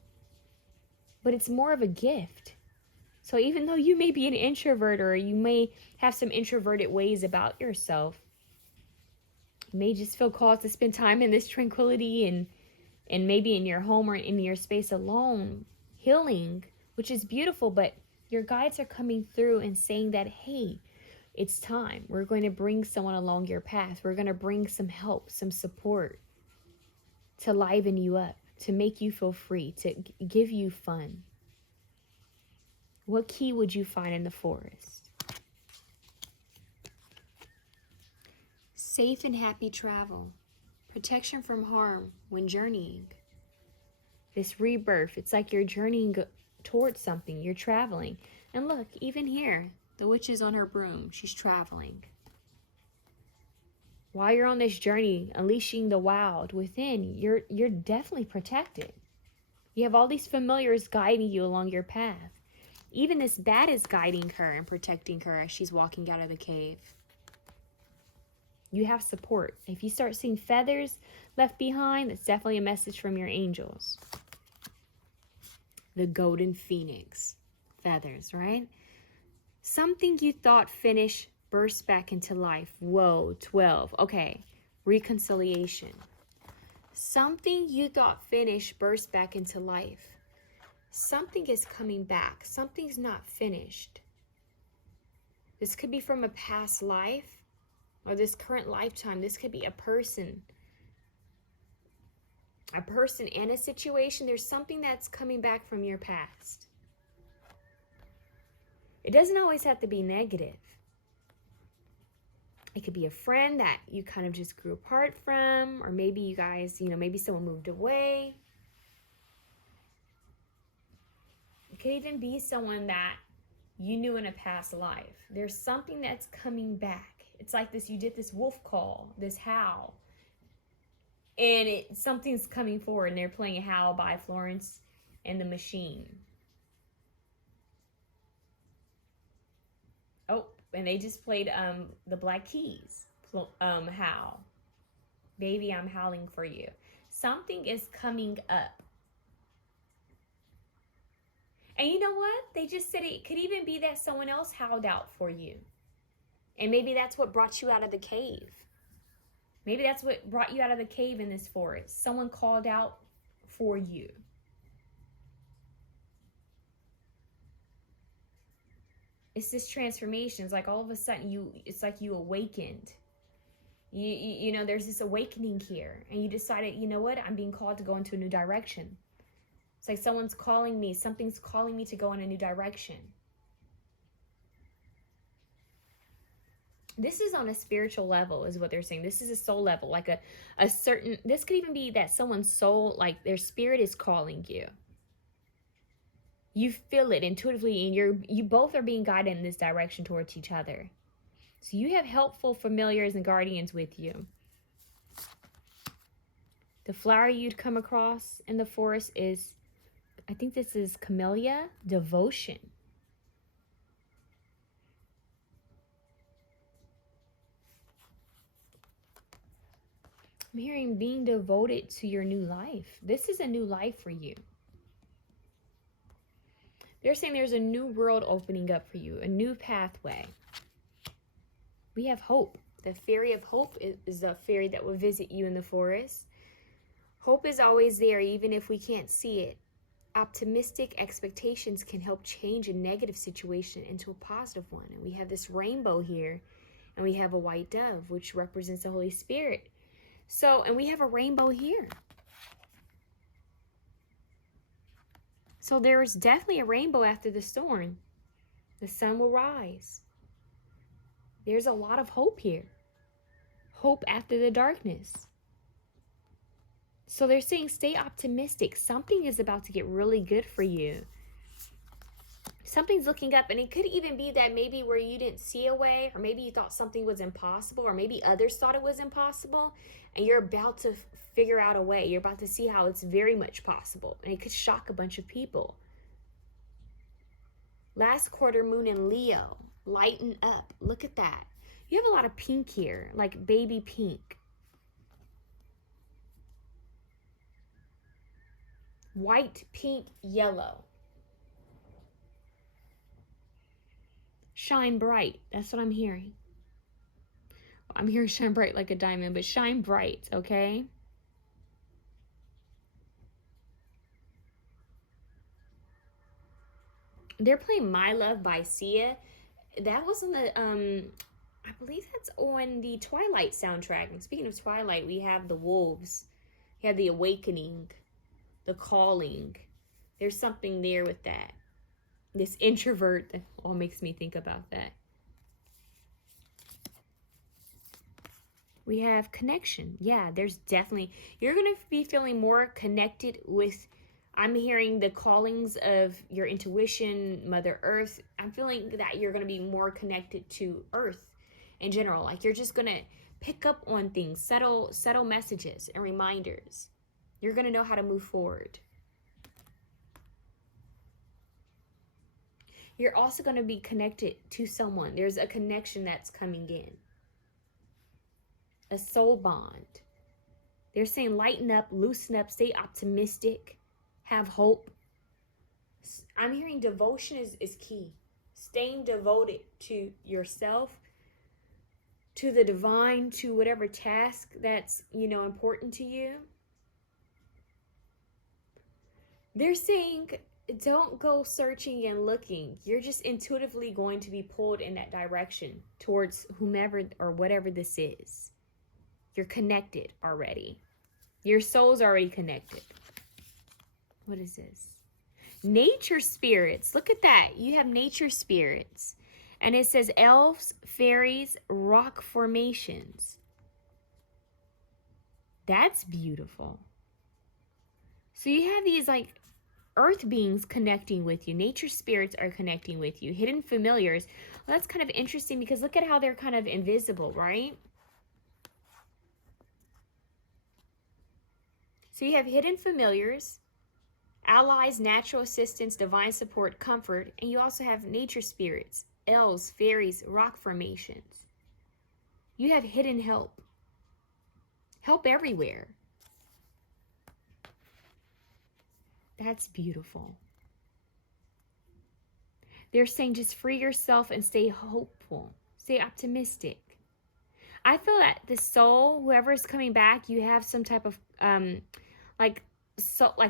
but it's more of a gift. So even though you may be an introvert, or you may have some introverted ways about yourself, you may just feel called to spend time in this tranquility and maybe in your home or in your space alone, healing, which is beautiful. But your guides are coming through and saying that, hey, it's time. We're going to bring someone along your path. We're going to bring some help, some support to liven you up, to make you feel free, to give you fun. What key would you find in the forest? Safe and happy travel. Protection from harm when journeying. This rebirth, it's like you're journeying towards something. You're traveling. And look, even here, the witch is on her broom. She's traveling. While you're on this journey, unleashing the wild within, you're definitely protected. You have all these familiars guiding you along your path. Even this bat is guiding her and protecting her as she's walking out of the cave. You have support. If you start seeing feathers left behind, that's definitely a message from your angels. The golden phoenix. Feathers, right? Something you thought finished bursts back into life. Whoa, 12. Okay, reconciliation. Something you thought finished bursts back into life. Something is coming back. Something's not finished. This could be from a past life or this current lifetime. This could be a person and a situation. There's something that's coming back from your past. It doesn't always have to be negative. It could be a friend that you kind of just grew apart from, or maybe you guys, maybe someone moved away. It could even be someone that you knew in a past life. There's something that's coming back. It's like this, you did this wolf call, this howl. And something's coming forward, and they're playing a howl by Florence and the Machine. Oh, and they just played the Black Keys howl. Baby, I'm howling for you. Something is coming up. And you know what? They just said it could even be that someone else howled out for you. And maybe that's what brought you out of the cave. Maybe that's what brought you out of the cave in this forest. Someone called out for you. It's this transformation. It's like all of a sudden it's like you awakened. You know, there's this awakening here. And you decided, you know what? I'm being called to go into a new direction. It's like someone's calling me. Something's calling me to go in a new direction. This is on a spiritual level is what they're saying. This is a soul level. Like a certain, this could even be that someone's soul, like their spirit is calling you. You feel it intuitively, and you both are being guided in this direction towards each other. So you have helpful familiars and guardians with you. The flower you'd come across in the forest is, I think this is Camellia, devotion. I'm hearing being devoted to your new life. This is a new life for you. They're saying there's a new world opening up for you, a new pathway. We have hope. The fairy of hope is a fairy that will visit you in the forest. Hope is always there, even if we can't see it. Optimistic expectations can help change a negative situation into a positive one. And we have this rainbow here, and we have a white dove, which represents the Holy Spirit. So, and we have a rainbow here. So there's definitely a rainbow after the storm. The sun will rise. There's a lot of hope here. Hope after the darkness. So they're saying stay optimistic. Something is about to get really good for you. Something's looking up, and it could even be that maybe where you didn't see a way, or maybe you thought something was impossible, or maybe others thought it was impossible, and you're about to figure out a way. You're about to see how it's very much possible, and it could shock a bunch of people. Last quarter moon in Leo, lighten up. Look at that. You have a lot of pink here, like baby pink. White, pink, yellow. Shine bright. That's what I'm hearing. I'm hearing shine bright like a diamond, but shine bright, okay? They're playing My Love by Sia. That was on the, I believe that's on the Twilight soundtrack. And speaking of Twilight, we have the wolves. We have the awakening, the calling. There's something there with that. This introvert that all makes me think about that. We have connection. Yeah, there's definitely, you're going to be feeling more connected with, I'm hearing the callings of your intuition, Mother Earth. I'm feeling that you're going to be more connected to Earth in general. Like you're just going to pick up on things, subtle messages and reminders. You're going to know how to move forward. You're also going to be connected to someone. There's a connection that's coming in. A soul bond. They're saying lighten up, loosen up, stay optimistic, have hope. I'm hearing devotion is key. Staying devoted to yourself, to the divine, to whatever task that's, important to you. They're saying don't go searching and looking. You're just intuitively going to be pulled in that direction towards whomever or whatever this is. You're connected already. Your soul's already connected. What is this? Nature spirits. Look at that. You have nature spirits. And it says elves, fairies, rock formations. That's beautiful. So you have these like earth beings connecting with you. Nature spirits are connecting with you. Hidden familiars. Well, that's kind of interesting because look at how they're kind of invisible, right? So you have hidden familiars, allies, natural assistance, divine support, comfort, and you also have nature spirits, elves, fairies, rock formations. You have hidden help. Help everywhere. That's beautiful. They're saying just free yourself and stay hopeful. Stay optimistic. I feel that the soul, whoever's coming back, you have some type of like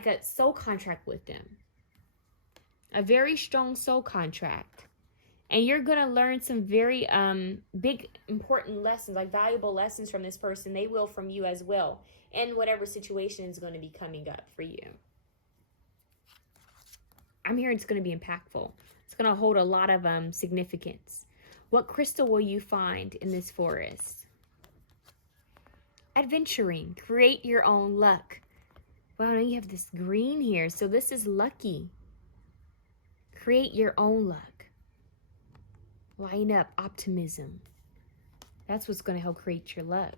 a soul contract with them. A very strong soul contract. And you're going to learn some very big, important lessons, like valuable lessons from this person. They will from you as well. And whatever situation is going to be coming up for you. I'm hearing it's going to be impactful. It's going to hold a lot of significance. What crystal will you find in this forest? Adventuring. Create your own luck. Wow, now you have this green here. So this is lucky. Create your own luck. Line up. Optimism. That's what's going to help create your luck.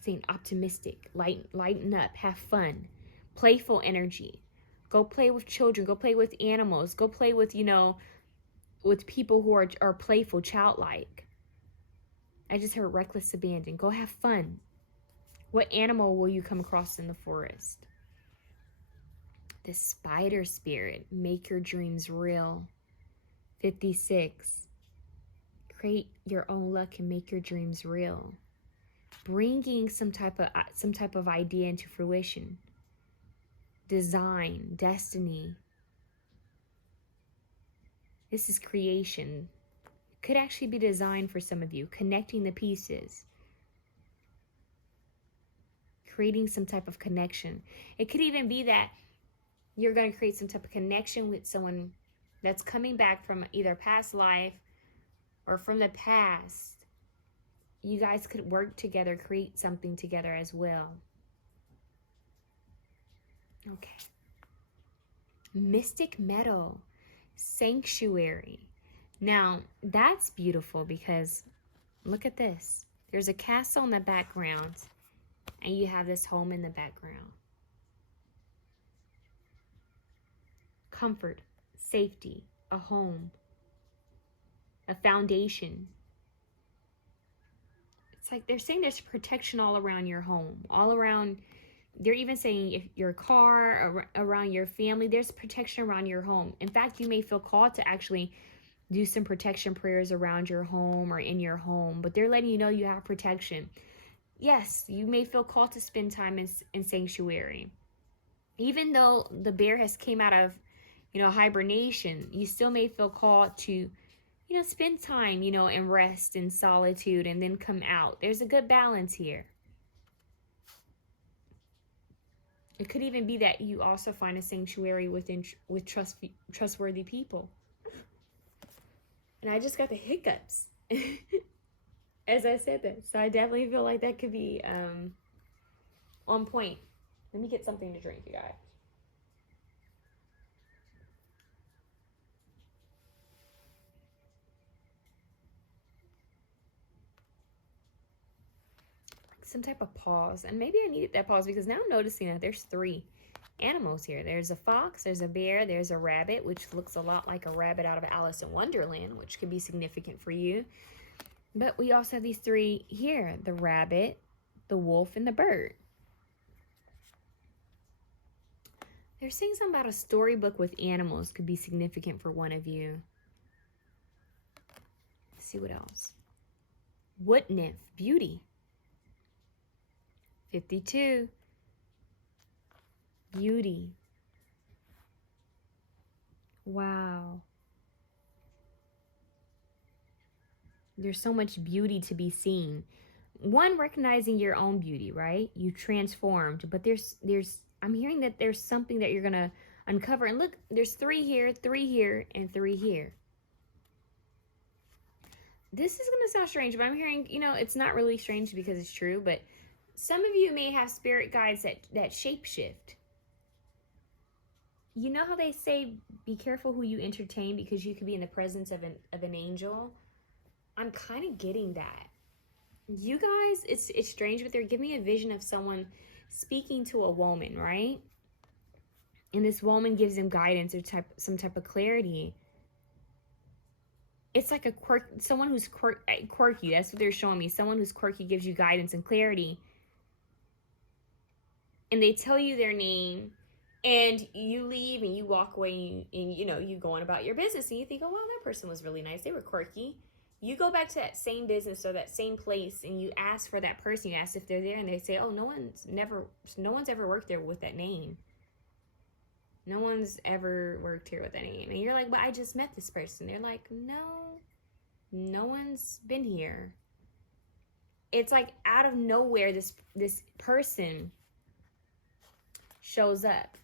Saying optimistic. Lighten up. Have fun. Playful energy. Go play with children. Go play with animals. Go play with, with people who are playful, childlike. I just heard reckless abandon. Go have fun. What animal will you come across in the forest? The spider spirit. Make your dreams real. 56. Create your own luck and make your dreams real. Bringing some type of idea into fruition. Design, destiny. This is creation. It could actually be designed for some of you. Connecting the pieces. Creating some type of connection. It could even be that you're going to create some type of connection with someone that's coming back from either past life or from the past. You guys could work together, create something together as well. Okay. Mystic metal. Sanctuary. Now, that's beautiful because look at this. There's a castle in the background and you have this home in the background. Comfort, safety, a home, a foundation. It's like they're saying there's protection all around your home, all around. They're even saying if your car, around your family, there's protection around your home. In fact, you may feel called to actually do some protection prayers around your home or in your home, but they're letting you know you have protection. Yes, you may feel called to spend time in sanctuary. Even though the bear has came out of, hibernation, you still may feel called to, spend time, and rest in solitude and then come out. There's a good balance here. It could even be that you also find a sanctuary with trustworthy people. And I just got the hiccups as I said that. So I definitely feel like that could be on point. Let me get something to drink, you guys. Some type of pause. And maybe I needed that pause because now I'm noticing that there's 3 animals here. There's a fox, there's a bear, there's a rabbit, which looks a lot like a rabbit out of Alice in Wonderland, which could be significant for you. But we also have these 3 here, the rabbit, the wolf, and the bird. They're saying something about a storybook with animals could be significant for one of you. Let's see what else. Wood nymph, beauty. 52. Beauty. Wow. There's so much beauty to be seen. One, recognizing your own beauty, right? You transformed, but I'm hearing that there's something that you're going to uncover. And look, there's 3 here, 3 here, and 3 here. This is going to sound strange, but I'm hearing, it's not really strange because it's true, but some of you may have spirit guides that shapeshift. You know how they say, be careful who you entertain because you could be in the presence of an angel? I'm kind of getting that. You guys, it's strange, but they're giving me a vision of someone speaking to a woman, right? And this woman gives him guidance or some type of clarity. It's like someone who's quirky. That's what they're showing me. Someone who's quirky gives you guidance and clarity. And they tell you their name, and you leave and you walk away and you go on about your business and you think, oh, wow, that person was really nice. They were quirky. You go back to that same business or that same place and you ask for that person. You ask if they're there and they say, oh, no one's ever worked there with that name. No one's ever worked here with that name. And you're like, but I just met this person. They're like, no one's been here. It's like out of nowhere, this person shows up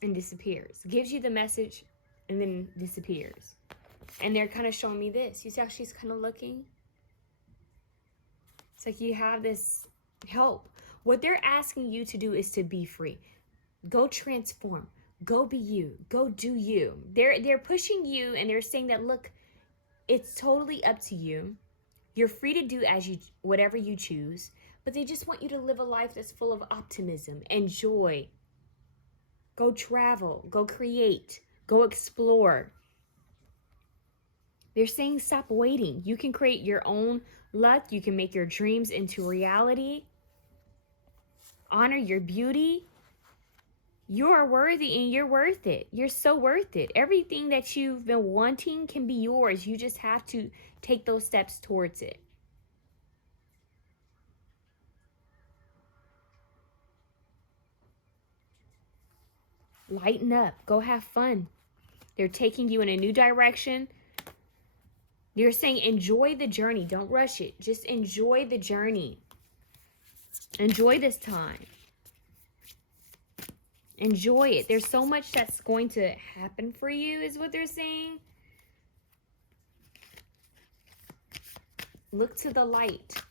and disappears. Gives you the message and then disappears. And they're kind of showing me this. You see how she's kind of looking? It's like you have this help. What they're asking you to do is to be free. Go transform. Go be you. Go do you. They're pushing you and they're saying that, look, it's totally up to you. You're free to do whatever you choose, but they just want you to live a life that's full of optimism and joy. Go travel. Go create. Go explore. They're saying stop waiting. You can create your own luck. You can make your dreams into reality. Honor your beauty. You are worthy and you're worth it. You're so worth it. Everything that you've been wanting can be yours. You just have to take those steps towards it. Lighten up. Go have fun. They're taking you in a new direction. They're saying enjoy the journey. Don't rush it. Just enjoy the journey. Enjoy this time. Enjoy it. There's so much that's going to happen for you is what they're saying. Look to the light.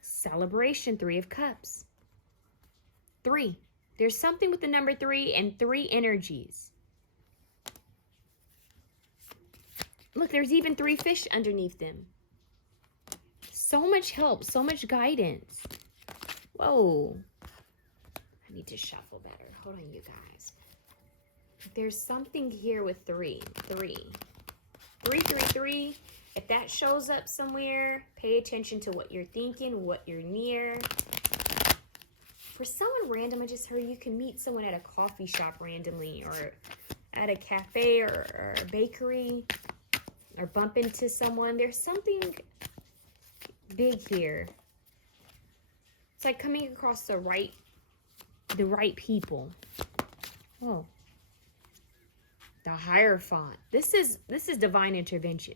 Celebration, 3 of Cups. 3. There's something with the number 3 and 3 energies. Look, there's even 3 fish underneath them. So much help, so much guidance. Whoa. I need to shuffle better. Hold on, you guys. There's something here with 3. 3. 3, 3, 3. If that shows up somewhere, pay attention to what you're thinking, what you're near. For someone random, I just heard you can meet someone at a coffee shop randomly, or at a cafe, or a bakery, or bump into someone. There's something big here. It's like coming across the right people. Oh. The Hierophant. This is divine intervention.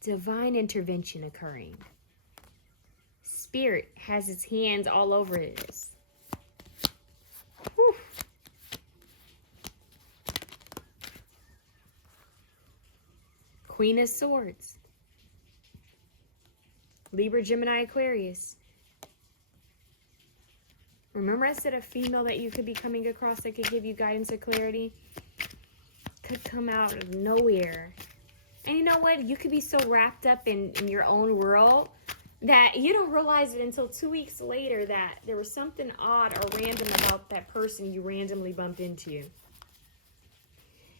Divine intervention occurring. Spirit has its hands all over this. Whew. Queen of Swords. Libra, Gemini, Aquarius. Remember I said a female that you could be coming across that could give you guidance or clarity? Could come out of nowhere. And you know what? You could be so wrapped up in your own world that you don't realize it until 2 weeks later that there was something odd or random about that person you randomly bumped into.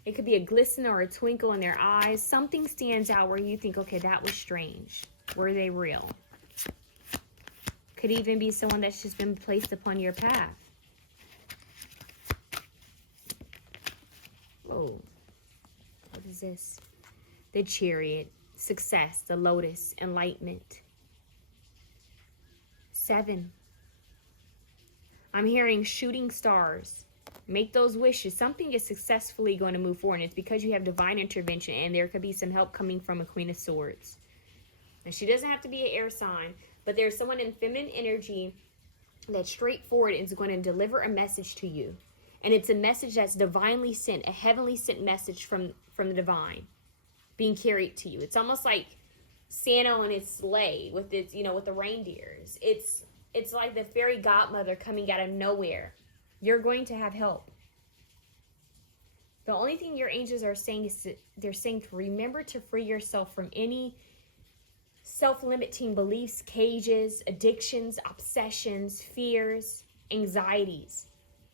It could be a glisten or a twinkle in their eyes. Something stands out where you think, okay, that was strange. Were they real? Could even be someone that's just been placed upon your path. Whoa. What is this? The Chariot, success, the Lotus, enlightenment. 7. I'm hearing shooting stars. Make those wishes. Something is successfully going to move forward. And it's because you have divine intervention, and there could be some help coming from a Queen of Swords. And she doesn't have to be an air sign, but there's someone in feminine energy that's straightforward and is going to deliver a message to you. And it's a message that's divinely sent, a heavenly sent message from the divine being carried to you. It's almost like Santa on his sleigh with its, with the reindeers. It's like the fairy godmother coming out of nowhere. You're going to have help. The only thing your angels are saying is they're saying to remember to free yourself from any self-limiting beliefs, cages, addictions, obsessions, fears, anxieties.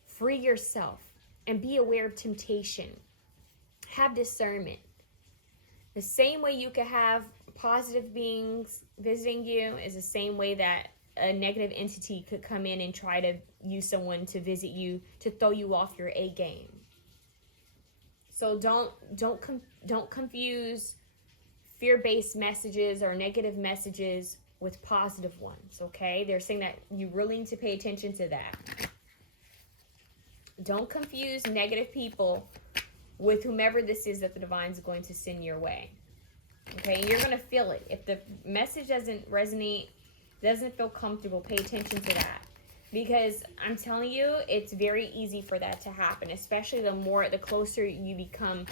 Free yourself and be aware of temptation. Have discernment. The same way you could have positive beings visiting you is the same way that a negative entity could come in and try to use someone to visit you to throw you off your A game. So don't confuse fear-based messages or negative messages with positive ones, okay? They're saying that you really need to pay attention to that. Don't confuse negative people with whomever this is that the divine's going to send your way. Okay, and you're going to feel it. If the message doesn't resonate, doesn't feel comfortable, pay attention to that. Because I'm telling you, it's very easy for that to happen, especially the closer you become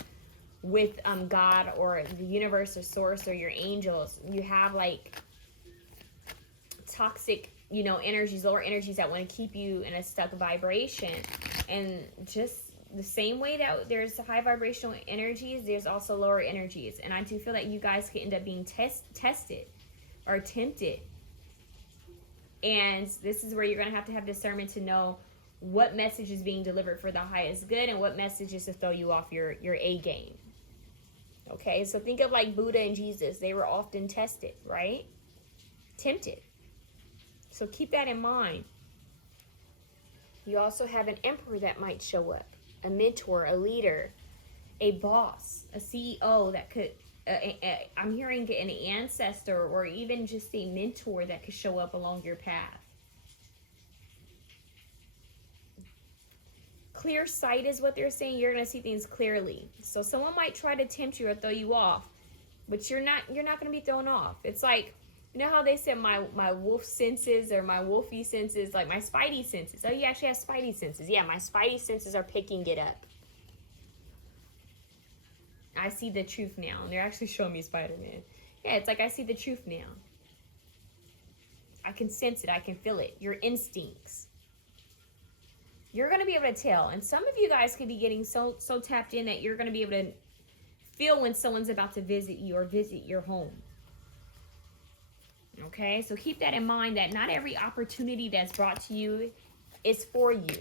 with God or the universe or source or your angels. You have like toxic, energies, lower energies that want to keep you in a stuck vibration. And just the same way that there's high vibrational energies, there's also lower energies. And I do feel that you guys could end up being tested or tempted. And this is where you're going to have discernment to know what message is being delivered for the highest good and what message is to throw you off your A game. Okay, so think of like Buddha and Jesus. They were often tested, right? Tempted. So keep that in mind. You also have an emperor that might show up, a mentor, a leader, a boss, a CEO that could, I'm hearing an ancestor or even just a mentor that could show up along your path. Clear sight is what they're saying. You're going to see things clearly. So someone might try to tempt you or throw you off, but you're not going to be thrown off. It's like, you know how they said my wolf senses or my wolfy senses, like my spidey senses. Oh, you actually have spidey senses. Yeah, my spidey senses are picking it up. I see the truth now. And they're actually showing me Spider-Man. Yeah, it's like I see the truth now. I can sense it. I can feel it. Your instincts. You're going to be able to tell. And some of you guys could be getting so tapped in that you're going to be able to feel when someone's about to visit you or visit your home. Okay? So keep that in mind that not every opportunity that's brought to you is for you.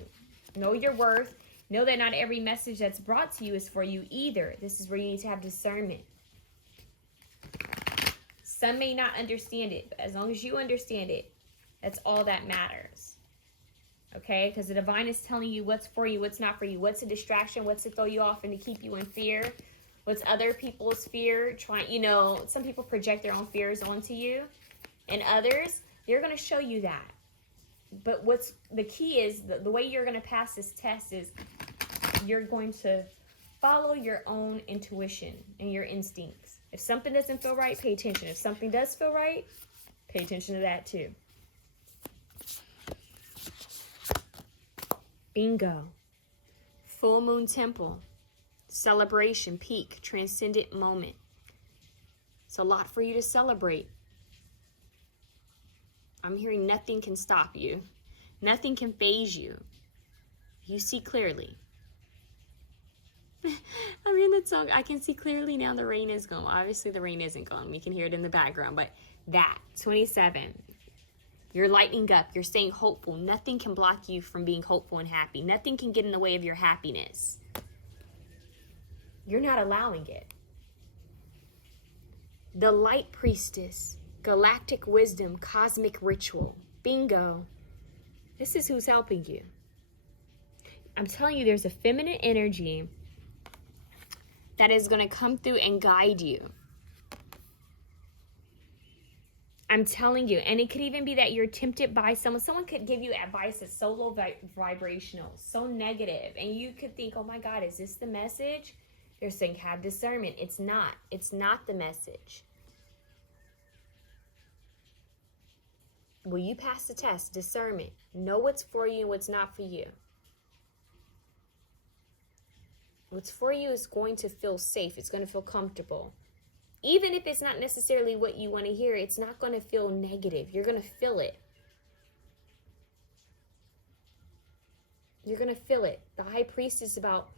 Know your worth. Know that not every message that's brought to you is for you either. This is where you need to have discernment. Some may not understand it, but as long as you understand it, that's all that matters. Okay? Because the divine is telling you what's for you, what's not for you, what's a distraction, what's to throw you off and to keep you in fear, what's other people's fear. Some people project their own fears onto you, and others, they're going to show you that. But what's the key is the way you're going to pass this test is you're going to follow your own intuition and your instincts. If something doesn't feel right, pay attention. If something does feel right, pay attention to that too. Bingo. Full moon temple. Celebration, peak, transcendent moment. It's a lot for you to celebrate. I'm hearing nothing can stop you. Nothing can faze you. You see clearly. I'm hearing that song. I can see clearly now the rain is gone. Obviously the rain isn't gone. We can hear it in the background. But that, 27. You're lighting up. You're staying hopeful. Nothing can block you from being hopeful and happy. Nothing can get in the way of your happiness. You're not allowing it. The Light Priestess. Galactic wisdom, cosmic ritual. Bingo. This is who's helping you. I'm telling you, there's a feminine energy that is going to come through and guide you. I'm telling you. And it could even be that you're tempted by someone. Someone could give you advice that's so low vibrational, so negative. And you could think, oh my God, is this the message? They're saying have discernment. It's not. It's not the message. Will you pass the test? Discernment. Know what's for you and what's not for you. What's for you is going to feel safe. It's going to feel comfortable. Even if it's not necessarily what you want to hear, it's not going to feel negative. You're going to feel it. You're going to feel it. The High Priestess is about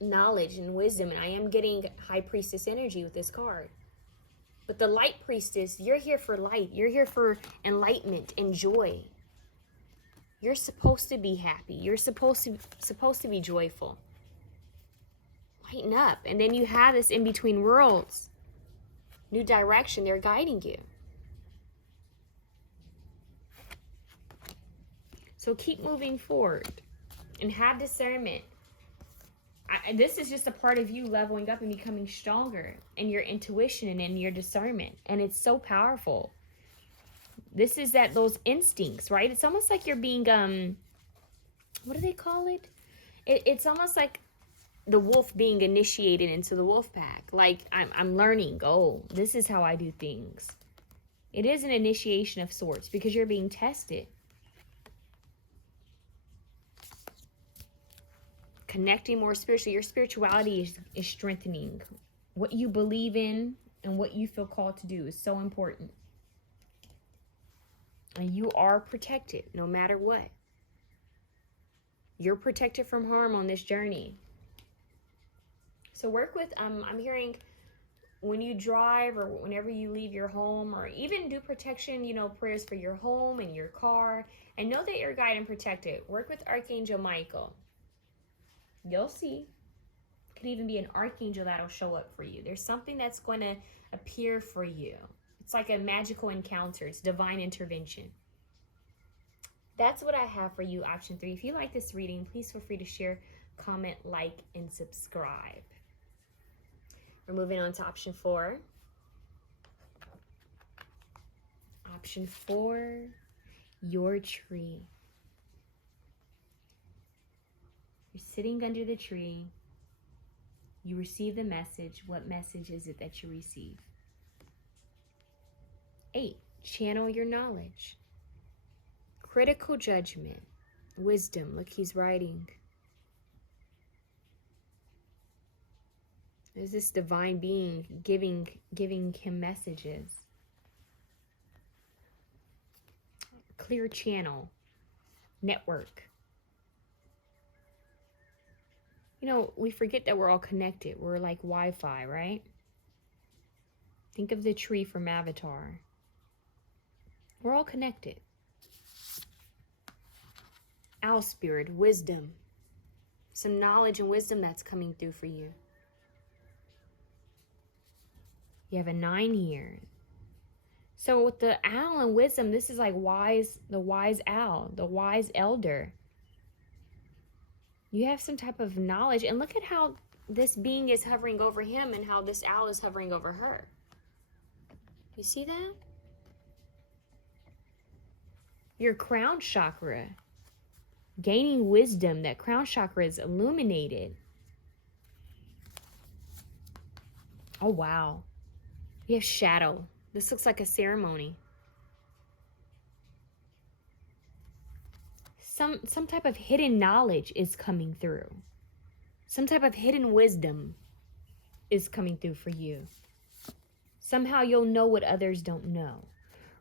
knowledge and wisdom, and I am getting High Priestess energy with this card. But the Light Priestess, you're here for light. You're here for enlightenment and joy. You're supposed to be happy. You're supposed to be joyful. Lighten up. And then you have this in between worlds. New direction. They're guiding you. So keep moving forward and have discernment. This is just a part of you leveling up and becoming stronger in your intuition and in your discernment. And it's so powerful. This is those instincts, right? It's almost like you're being, what do they call it? It's almost like the wolf being initiated into the wolf pack. Like I'm learning, oh, this is how I do things. It is an initiation of sorts because you're being tested. Connecting more spiritually. Your spirituality is strengthening. What you believe in and what you feel called to do is so important. And you are protected no matter what. You're protected from harm on this journey. So work with, I'm hearing when you drive or whenever you leave your home, or even do protection, prayers for your home and your car, and know that you're guided and protected. Work with Archangel Michael. You'll see. It could even be an archangel that'll show up for you. There's something that's going to appear for you. It's like a magical encounter. It's divine intervention. That's what I have for you, option 3. If you like this reading, please feel free to share, comment, like, and subscribe. We're moving on to option 4. Option 4, your tree. You're sitting under the tree. You receive the message. What message is it that you receive? 8, channel your knowledge. Critical judgment. Wisdom. Look, he's writing. There's this divine being giving him messages. Clear channel. Network. We forget that we're all connected. We're like Wi-Fi, right? Think of the tree from Avatar. We're all connected. Owl spirit, wisdom. Some knowledge and wisdom that's coming through for you. You have a 9 here. So with the owl and wisdom, this is like wise, the wise owl, the wise elder. You have some type of knowledge. And look at how this being is hovering over him and how this owl is hovering over her. You see that? Your crown chakra. Gaining wisdom. That crown chakra is illuminated. Oh, wow. You have shadow. This looks like a ceremony. Some type of hidden knowledge is coming through. Some type of hidden wisdom is coming through for you. Somehow you'll know what others don't know.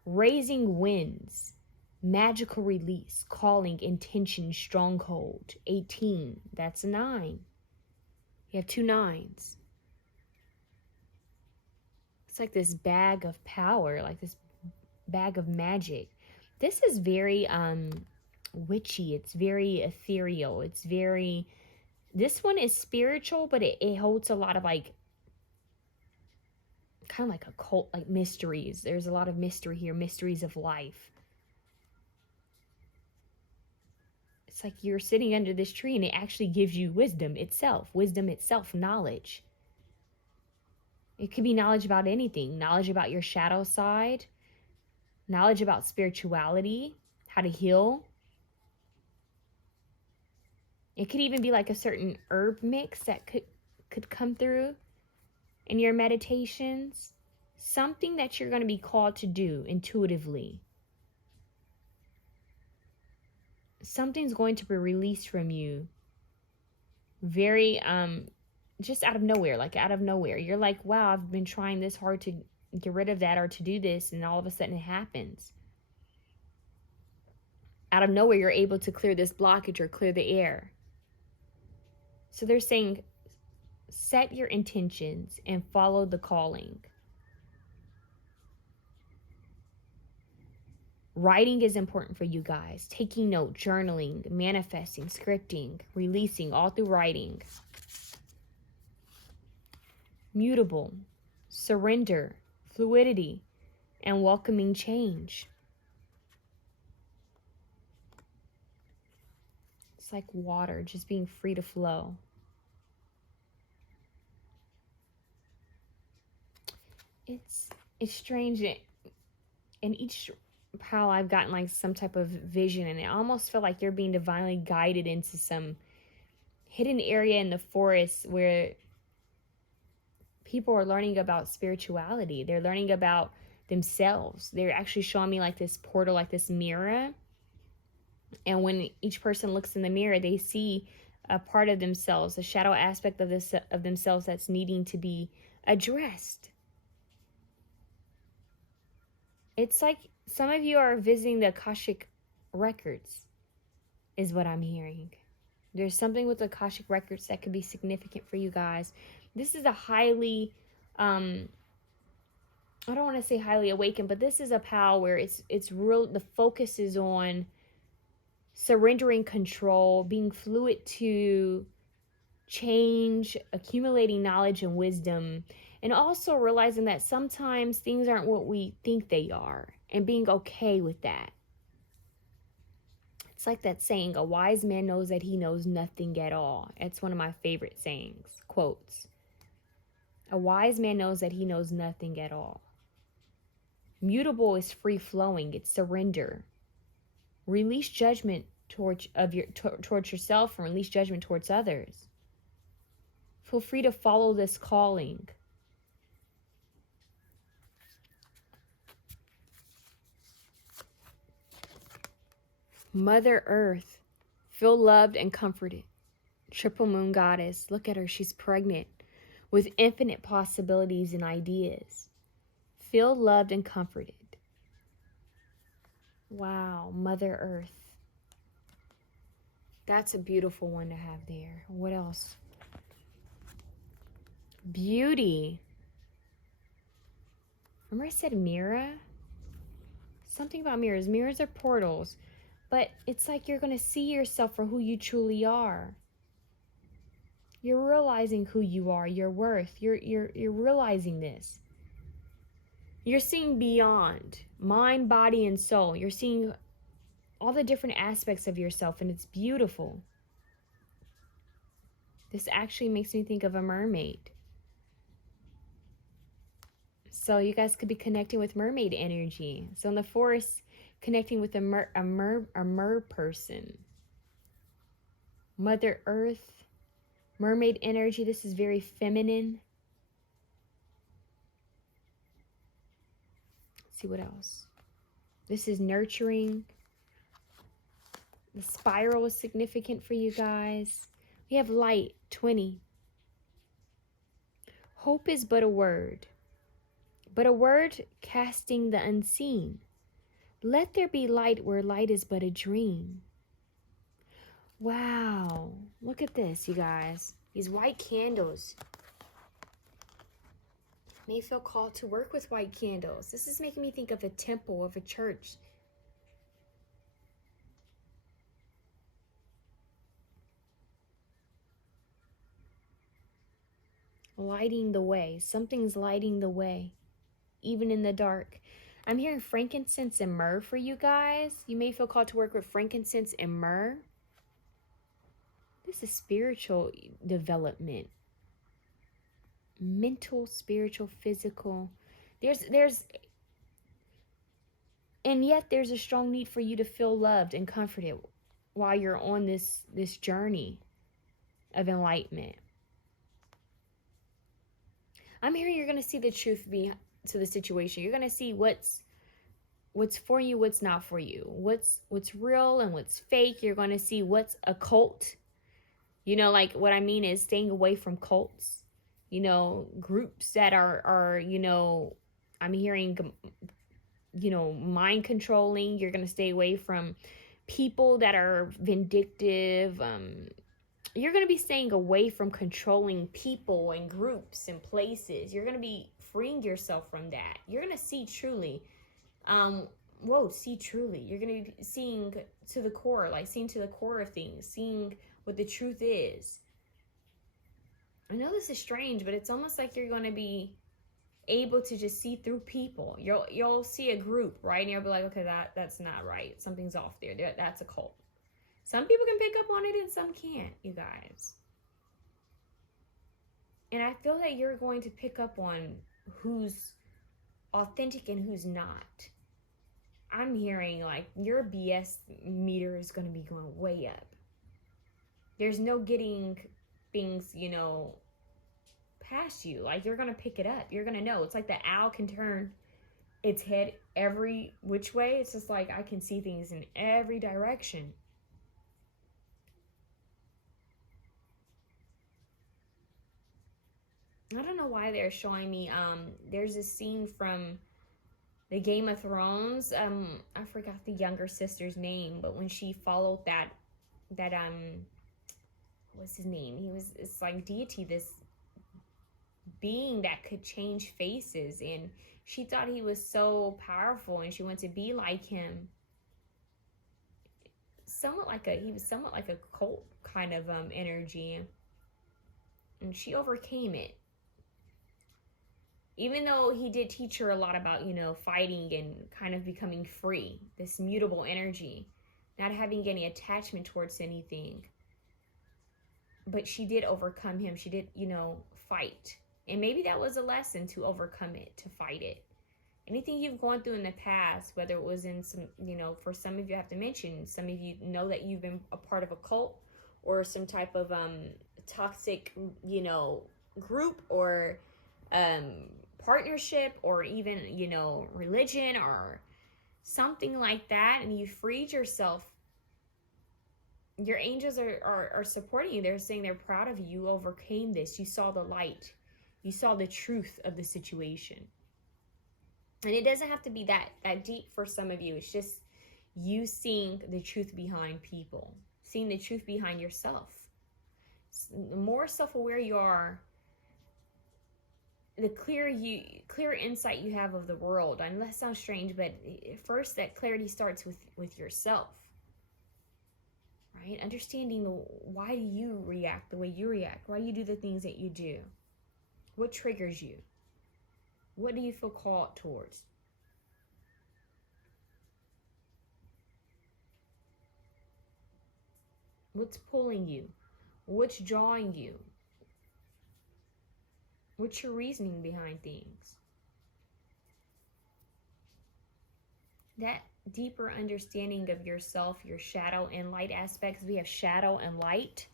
Raising winds. Magical release. Calling, intention, stronghold. 18. That's a 9. You have 2 9s. It's like this bag of power, like this bag of magic. This is very witchy. It's very ethereal. It's very, this one is spiritual, but it holds a lot of like, kind of like occult, like mysteries. There's a lot of mystery here, mysteries of life. It's like you're sitting under this tree and it actually gives you wisdom itself, knowledge. It could be knowledge about anything, knowledge about your shadow side, knowledge about spirituality, how to heal. It could even be like a certain herb mix that could come through in your meditations. Something that you're going to be called to do intuitively. Something's going to be released from you very just out of nowhere, like out of nowhere. You're like, wow, I've been trying this hard to get rid of that or to do this, and all of a sudden it happens. Out of nowhere, you're able to clear this blockage or clear the air. So they're saying, set your intentions and follow the calling. Writing is important for you guys. Taking note, journaling, manifesting, scripting, releasing, all through writing. Mutable, surrender, fluidity, and welcoming change. It's like water, just being free to flow. It's strange. In each pile, I've gotten like some type of vision, and I almost feel like you're being divinely guided into some hidden area in the forest where people are learning about spirituality. They're learning about themselves. They're actually showing me like this portal, like this mirror. And when each person looks in the mirror, they see a part of themselves, a shadow aspect of themselves that's needing to be addressed. It's like some of you are visiting the Akashic records, is what I'm hearing. There's something with the Akashic records that could be significant for you guys. This is a highly, I don't want to say highly awakened, but this is a pal where it's real. The focus is on surrendering control, being fluid to change, accumulating knowledge and wisdom, and also realizing that sometimes things aren't what we think they are, and being okay with that. It's like that saying, a wise man knows that he knows nothing at all. It's one of my favorite sayings, quotes. A wise man knows that he knows nothing at all. Mutable is free flowing. It's surrender. Release judgment towards yourself, and release judgment towards others. Feel free to follow this calling. Mother Earth, feel loved and comforted. Triple Moon Goddess, look at her, she's pregnant with infinite possibilities and ideas. Feel loved and comforted. Wow, Mother Earth. That's a beautiful one to have there. What else? Beauty. Remember I said mirror? Something about mirrors. Mirrors are portals. But it's like you're going to see yourself for who you truly are. You're realizing who you are, your worth. You're realizing this. You're seeing beyond mind, body, and soul. You're seeing all the different aspects of yourself, and it's beautiful. This actually makes me think of a mermaid. So you guys could be connecting with mermaid energy. So in the forest, connecting with a mer person. Mother Earth, mermaid energy. This is very feminine. Let's see what else. This is nurturing. The spiral is significant for you guys. We have light, 20. Hope is but a word casting the unseen. Let there be light where light is but a dream. Wow, look at this, you guys. These white candles. May feel called to work with white candles. This is making me think of a temple, of a church. Lighting the way. Something's lighting the way, even in the dark. I'm hearing frankincense and myrrh for you guys. You may feel called to work with frankincense and myrrh. This is spiritual development. Mental, spiritual, physical. And yet there's a strong need for you to feel loved and comforted while you're on this journey of enlightenment. I'm hearing you're going to see the truth to the situation. You're going to see what's for you, what's not for you, what's real and what's fake. You're going to see what's a cult. You know, like what I mean is staying away from cults. You know, groups that are you know, I'm hearing, you know, mind controlling. You're going to stay away from people that are vindictive. You're going to be staying away from controlling people and groups and places. You're going to be freeing yourself from that. You're going to see truly. See truly. You're going to be seeing to the core, like seeing to the core of things, seeing what the truth is. I know this is strange, but it's almost like you're going to be able to just see through people. You'll see a group, right? And you'll be like, okay, that's not right. Something's off there. That's a cult. Some people can pick up on it and some can't, you guys. And I feel that you're going to pick up on who's authentic and who's not. I'm hearing like your BS meter is going to be going way up. There's no getting things, you know, past you. Like you're going to pick it up. You're going to know. It's like the owl can turn its head every which way. It's just like I can see things in every direction. I don't know why they're showing me, there's a scene from the Game of Thrones. I forgot the younger sister's name, but when she followed that what's his name? It's like deity, this being that could change faces, and she thought he was so powerful and she wanted to be like him. He was somewhat like a cult kind of energy, and she overcame it. Even though he did teach her a lot about, you know, fighting and kind of becoming free, this mutable energy, not having any attachment towards anything. But she did overcome him. She did, you know, fight. And maybe that was a lesson, to overcome it, to fight it. Anything you've gone through in the past, whether it was in some, you know, for some of you I have to mention, some of you know that you've been a part of a cult or some type of toxic, you know, group or partnership, or even, you know, religion or something like that, and you freed yourself. Your angels are supporting you. They're saying they're proud of you. You overcame this. You saw the light. You saw the truth of the situation. And it doesn't have to be that deep for some of you. It's just you seeing the truth behind people, seeing the truth behind yourself. The more self-aware you are, the clear insight you have of the world. I know that sounds strange, but first that clarity starts with yourself. right? Understanding why do you react the way you react? Why you do the things that you do? What triggers you? What do you feel called towards? What's pulling you? What's drawing you? What's your reasoning behind things? That deeper understanding of yourself, your shadow and light aspects. We have shadow and light.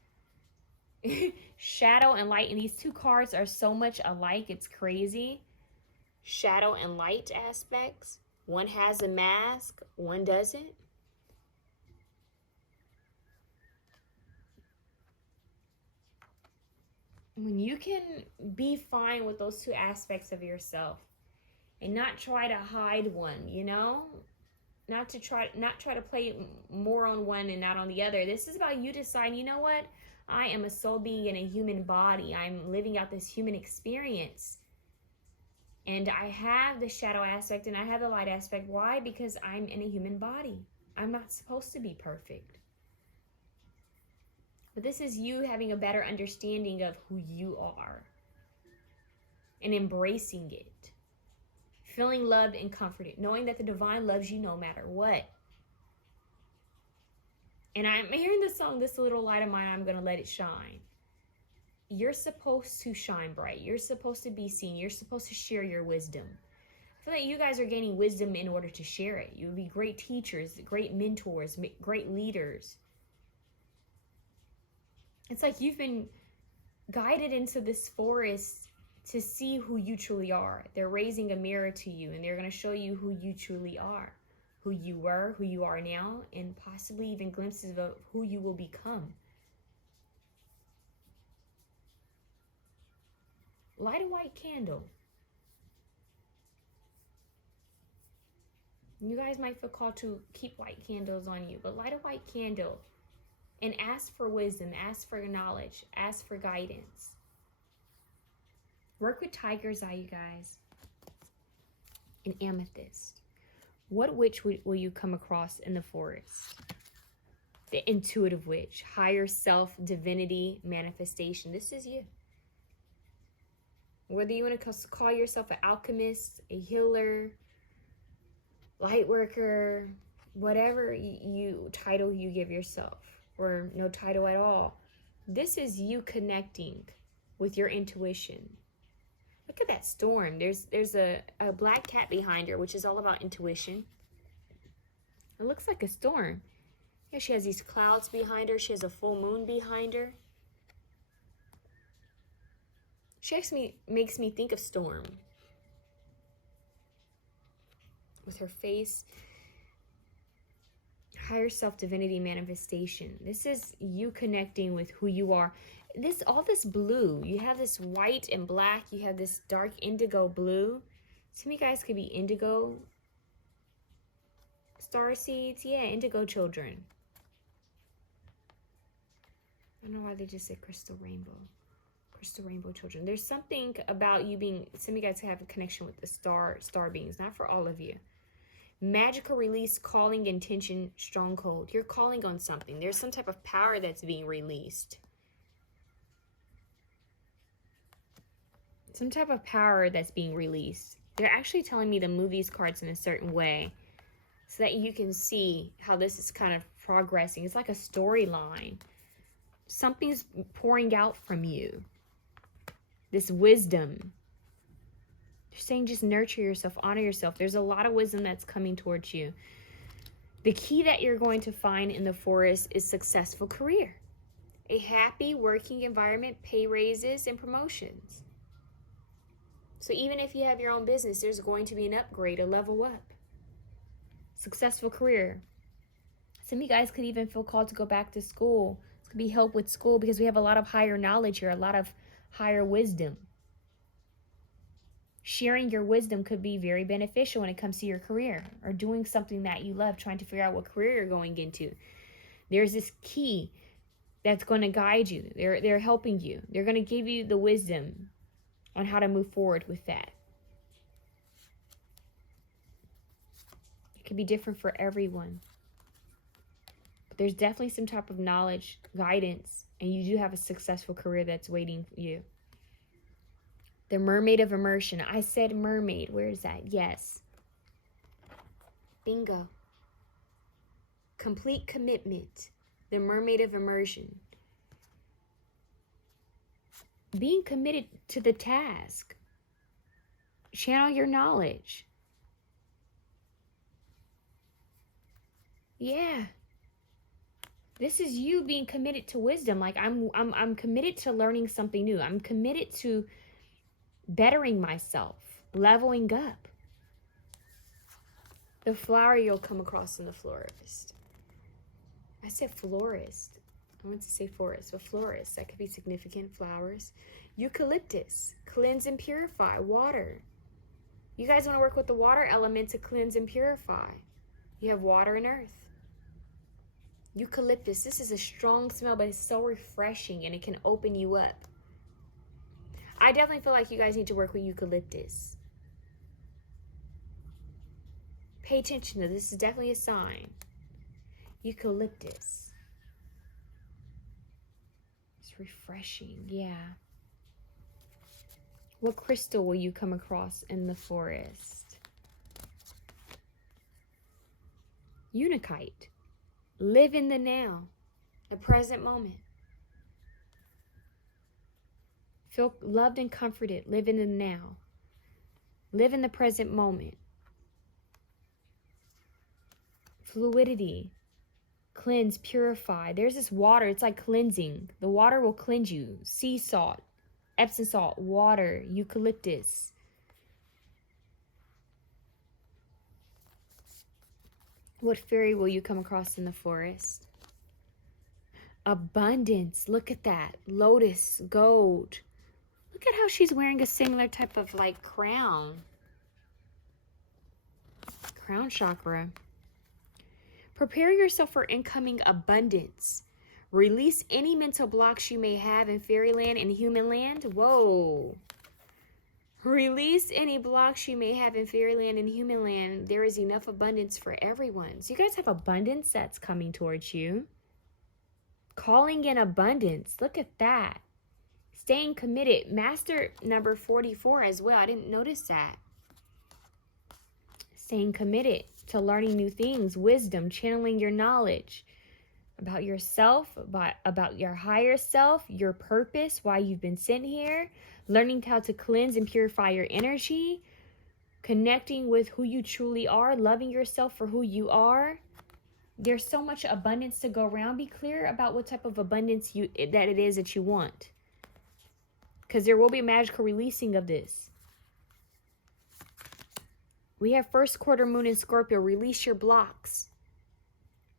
Shadow and light. And these two cards are so much alike. It's crazy. Shadow and light aspects. One has a mask, one doesn't. When you can be fine with those two aspects of yourself and not try to hide one, you know, not try to play more on one and not on the other. This is about you deciding, you know what, I am a soul being in a human body. I'm living out this human experience, and I have the shadow aspect and I have the light aspect. Why? Because I'm in a human body. I'm not supposed to be perfect. But this is you having a better understanding of who you are and embracing it. Feeling loved and comforted. Knowing that the divine loves you no matter what. And I'm hearing the song, This Little Light of Mine, I'm Gonna Let It Shine. You're supposed to shine bright. You're supposed to be seen. You're supposed to share your wisdom. I feel like you guys are gaining wisdom in order to share it. You would be great teachers, great mentors, great leaders. It's like you've been guided into this forest to see who you truly are. They're raising a mirror to you, and they're going to show you who you truly are, who you were, who you are now, and possibly even glimpses of who you will become. Light a white candle. You guys might feel called to keep white candles on you, but light a white candle. And ask for wisdom, ask for knowledge, ask for guidance. Work with tiger's eye, you guys. And amethyst. What witch will you come across in the forest? The intuitive witch, higher self, divinity, manifestation. This is you. Whether you want to call yourself an alchemist, a healer, light worker, whatever title you give yourself. Or no title at all. This is you connecting with your intuition. Look at that storm. There's a black cat behind her, which is all about intuition. It looks like a storm. Yeah, she has these clouds behind her. She has a full moon behind her. She actually makes me think of Storm. With her face. Higher self, divinity, manifestation. This is you connecting with who you are. All this blue, you have this white and black, you have this dark indigo blue. Some of you guys could be indigo star seeds. Yeah, indigo children. I don't know why they just said crystal rainbow. Crystal rainbow children. There's something about you being, some of you guys have a connection with the star beings, not for all of you. Magical release, calling, intention, stronghold. You're calling on something. There's some type of power that's being released. Some type of power that's being released. They're actually telling me to move these cards in a certain way so that you can see how this is kind of progressing. It's like a storyline. Something's pouring out from you. This wisdom. They're saying just nurture yourself, honor yourself. There's a lot of wisdom that's coming towards you. The key that you're going to find in the forest is successful career. A happy working environment, pay raises, and promotions. So even if you have your own business, there's going to be an upgrade, a level up. Successful career. Some of you guys could even feel called to go back to school. It's going to be help with school because we have a lot of higher knowledge here, a lot of higher wisdom. Sharing your wisdom could be very beneficial when it comes to your career or doing something that you love, trying to figure out what career you're going into. There's this key that's going to guide you. They're helping you. They're going to give you the wisdom on how to move forward with that. It could be different for everyone. But there's definitely some type of knowledge, guidance, and you do have a successful career that's waiting for you. The Mermaid of Immersion. I said mermaid. Where is that? Yes. Bingo. Complete commitment. The Mermaid of Immersion. Being committed to the task. Channel your knowledge. Yeah. This is you being committed to wisdom. Like I'm committed to learning something new. I'm committed to bettering myself, leveling up. The flower you'll come across in the florist. I said florist. I want to say forest, but florist. That could be significant. Flowers. Eucalyptus. Cleanse and purify. Water. You guys want to work with the water element to cleanse and purify. You have water and earth. Eucalyptus. This is a strong smell, but it's so refreshing and it can open you up. I definitely feel like you guys need to work with eucalyptus. Pay attention to this. This is definitely a sign. Eucalyptus. It's refreshing, yeah. What crystal will you come across in the forest? Unakite. Live in the now, the present moment. Feel loved and comforted. Live in the now. Live in the present moment. Fluidity. Cleanse, purify. There's this water. It's like cleansing. The water will cleanse you. Sea salt, Epsom salt, water, eucalyptus. What fairy will you come across in the forest? Abundance. Look at that. Lotus, gold. Look at how she's wearing a similar type of like crown. Crown chakra. Prepare yourself for incoming abundance. Release any mental blocks you may have in fairyland and human land. Whoa. Release any blocks you may have in fairyland and human land. There is enough abundance for everyone. So you guys have abundance that's coming towards you. Calling in abundance. Look at that. Staying committed. Master number 44 as well. I didn't notice that. Staying committed to learning new things. Wisdom. Channeling your knowledge about yourself, about your higher self, your purpose, why you've been sent here. Learning how to cleanse and purify your energy. Connecting with who you truly are. Loving yourself for who you are. There's so much abundance to go around. Be clear about what type of abundance that it is that you want. Because there will be a magical releasing of this. We have first quarter moon in Scorpio. Release your blocks.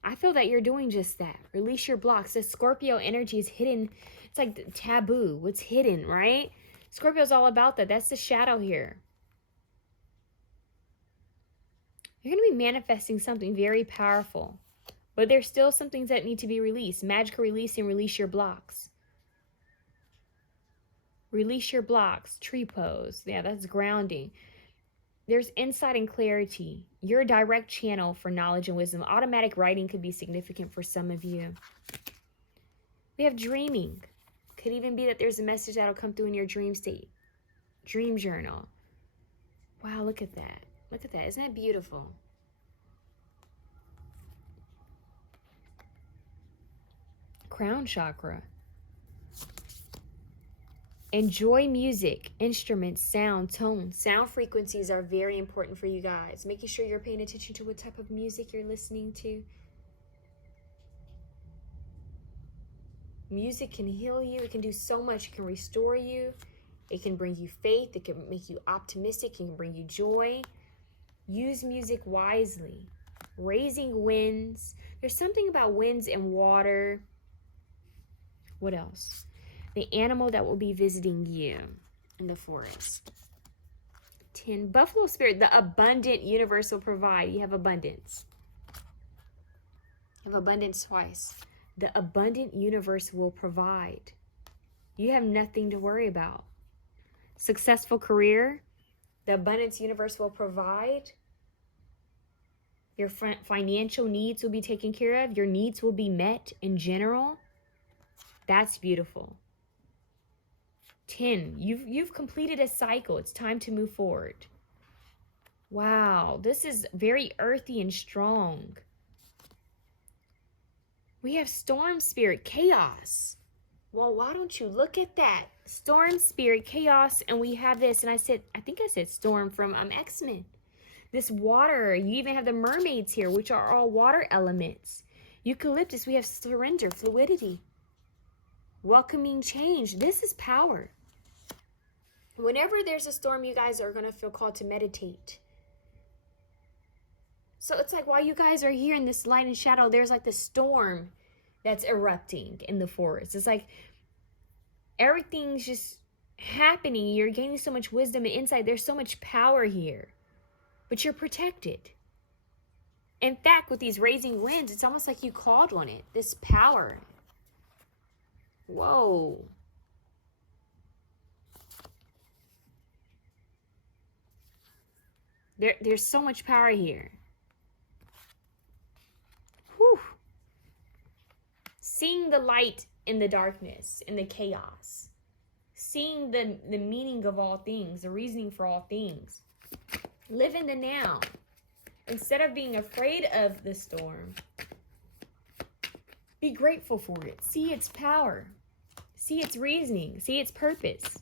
I feel that you're doing just that. Release your blocks. This Scorpio energy is hidden. It's like taboo. What's hidden, right? Scorpio's all about that. That's the shadow here. You're going to be manifesting something very powerful. But there's still some things that need to be released. Magical release and release your blocks. Release your blocks. Tree pose. Yeah, that's grounding. There's insight and clarity. You're a direct channel for knowledge and wisdom. Automatic writing could be significant for some of you. We have dreaming. Could even be that there's a message that'll come through in your dream state. Dream journal. Wow, look at that. Look at that. Isn't that beautiful? Crown chakra. Enjoy music, instruments, sound, tone. Sound frequencies are very important for you guys. Making sure you're paying attention to what type of music you're listening to. Music can heal you. It can do so much. It can restore you. It can bring you faith. It can make you optimistic. It can bring you joy. Use music wisely. Raising winds. There's something about winds and water. What else? The animal that will be visiting you in the forest. 10. Buffalo spirit. The abundant universe will provide. You have abundance. You have abundance twice. The abundant universe will provide. You have nothing to worry about. Successful career. The abundance universe will provide. Your financial needs will be taken care of. Your needs will be met in general. That's beautiful. 10, you've completed a cycle. It's time to move forward. Wow, this is very earthy and strong. We have storm spirit, chaos. Well, why don't you look at that? Storm spirit, chaos, and we have this, and I think I said storm from X-Men. This water, you even have the mermaids here, which are all water elements. Eucalyptus, we have surrender, fluidity. Welcoming change. This is power. Whenever there's a storm, you guys are going to feel called to meditate. So it's like while you guys are here in this light and shadow, there's like the storm that's erupting in the forest. It's like everything's just happening. You're gaining so much wisdom and insight. There's so much power here, but you're protected. In fact, with these raising winds, it's almost like you called on it, this power. Whoa. There's so much power here. Whew. Seeing the light in the darkness, in the chaos. Seeing the meaning of all things, the reasoning for all things. Live in the now. Instead of being afraid of the storm, be grateful for it. See its power. See its reasoning. See its purpose.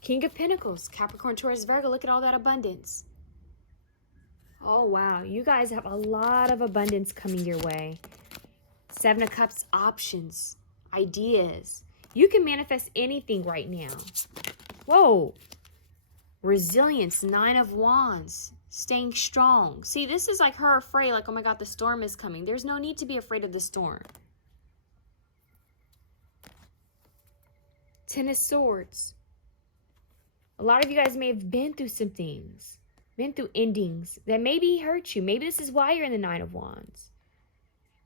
King of Pentacles, Capricorn, Taurus, Virgo. Look at all that abundance. Oh, wow. You guys have a lot of abundance coming your way. 7 of Cups, options, ideas. You can manifest anything right now. Whoa. Resilience, 9 of Wands, staying strong. See, this is like her afraid, like, oh my God, the storm is coming. There's no need to be afraid of the storm. 10 of Swords. A lot of you guys may have been through some things, been through endings that maybe hurt you. Maybe this is why you're in the 9 of Wands.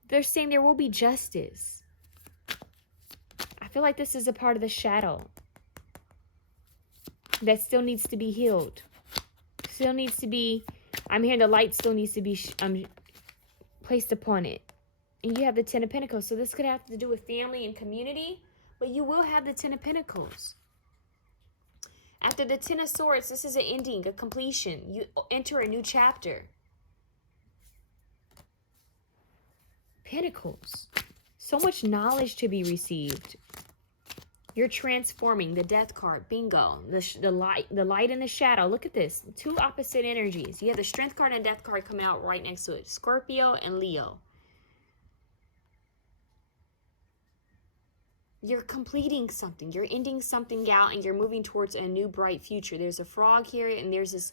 They're saying there will be justice. I feel like this is a part of the shadow that still needs to be healed. Still needs to be, I'm hearing the light still needs to be placed upon it. And you have the 10 of Pentacles. So this could have to do with family and community, but you will have the 10 of Pentacles. After the 10 of Swords, this is an ending, a completion. You enter a new chapter. Pentacles. So much knowledge to be received. You're transforming. The Death card. Bingo. The light and the shadow. Look at this. 2 opposite energies. You have the Strength card and Death card coming out right next to it. Scorpio and Leo. You're completing something. You're ending something out and you're moving towards a new bright future. There's a frog here and there's this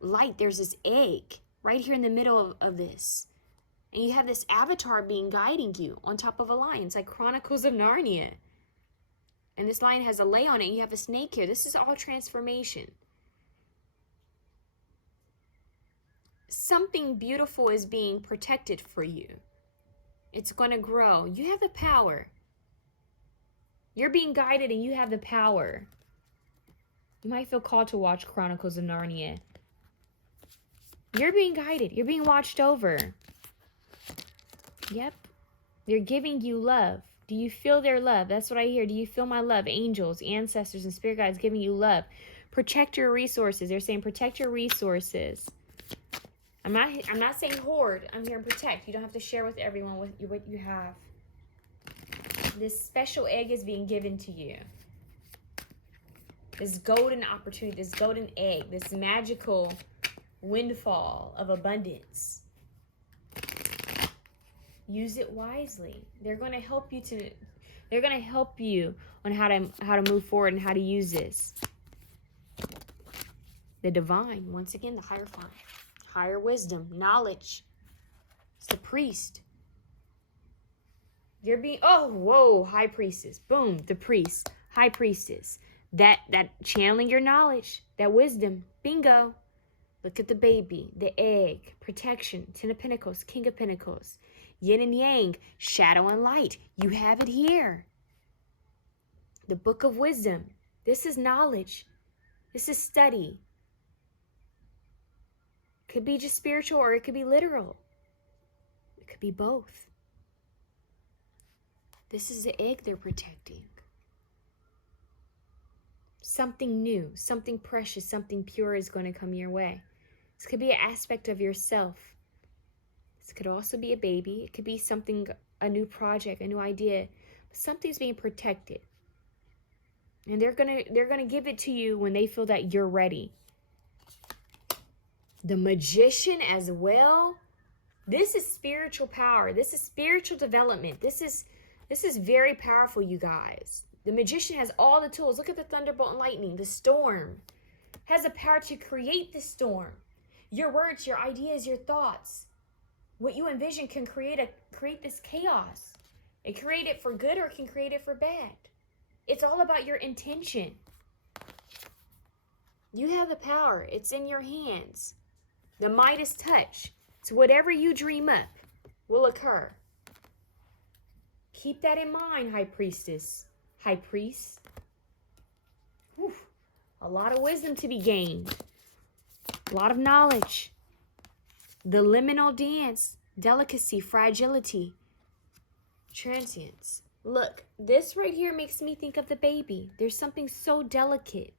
light. There's this egg right here in the middle of this. And you have this avatar being guiding you on top of a lion. It's like Chronicles of Narnia. And this lion has a lay on it. And you have a snake here. This is all transformation. Something beautiful is being protected for you. It's going to grow. You have the power. You're being guided and you have the power. You might feel called to watch Chronicles of Narnia. You're being guided. You're being watched over. Yep. They're giving you love. Do you feel their love? That's what I hear. Do you feel my love? Angels, ancestors, and spirit guides giving you love. Protect your resources. They're saying protect your resources. I'm not saying hoard. I'm here to protect. You don't have to share with everyone what you have. This special egg is being given to you. This golden opportunity, this golden egg, this magical windfall of abundance. Use it wisely. They're going to help you on how to move forward and how to use this. The divine, once again, the hierophant, higher wisdom, knowledge. It's the priest. You're being, oh, whoa, high priestess. Boom, the priest, high priestess. That channeling your knowledge, that wisdom, bingo. Look at the baby, the egg, protection, 10 of Pentacles, King of Pentacles. Yin and Yang, shadow and light. You have it here. The Book of Wisdom. This is knowledge. This is study. Could be just spiritual or it could be literal. It could be both. This is the egg they're protecting. Something new, something precious, something pure is going to come your way. This could be an aspect of yourself. This could also be a baby. It could be something, a new project, a new idea. Something's being protected. And they're gonna give it to you when they feel that you're ready. The Magician as well. This is spiritual power. This is spiritual development. This is very powerful, you guys. The Magician has all the tools. Look at the thunderbolt and lightning. The storm has the power to create the storm. Your words, your ideas, your thoughts, what you envision can create this chaos. It can create it for good or it can create it for bad. It's all about your intention. You have the power. It's in your hands. The Midas touch. So whatever you dream up will occur. Keep that in mind, High Priestess. High Priest. Whew. A lot of wisdom to be gained. A lot of knowledge. The liminal dance. Delicacy, fragility, transience. Look, this right here makes me think of the baby. There's something so delicate.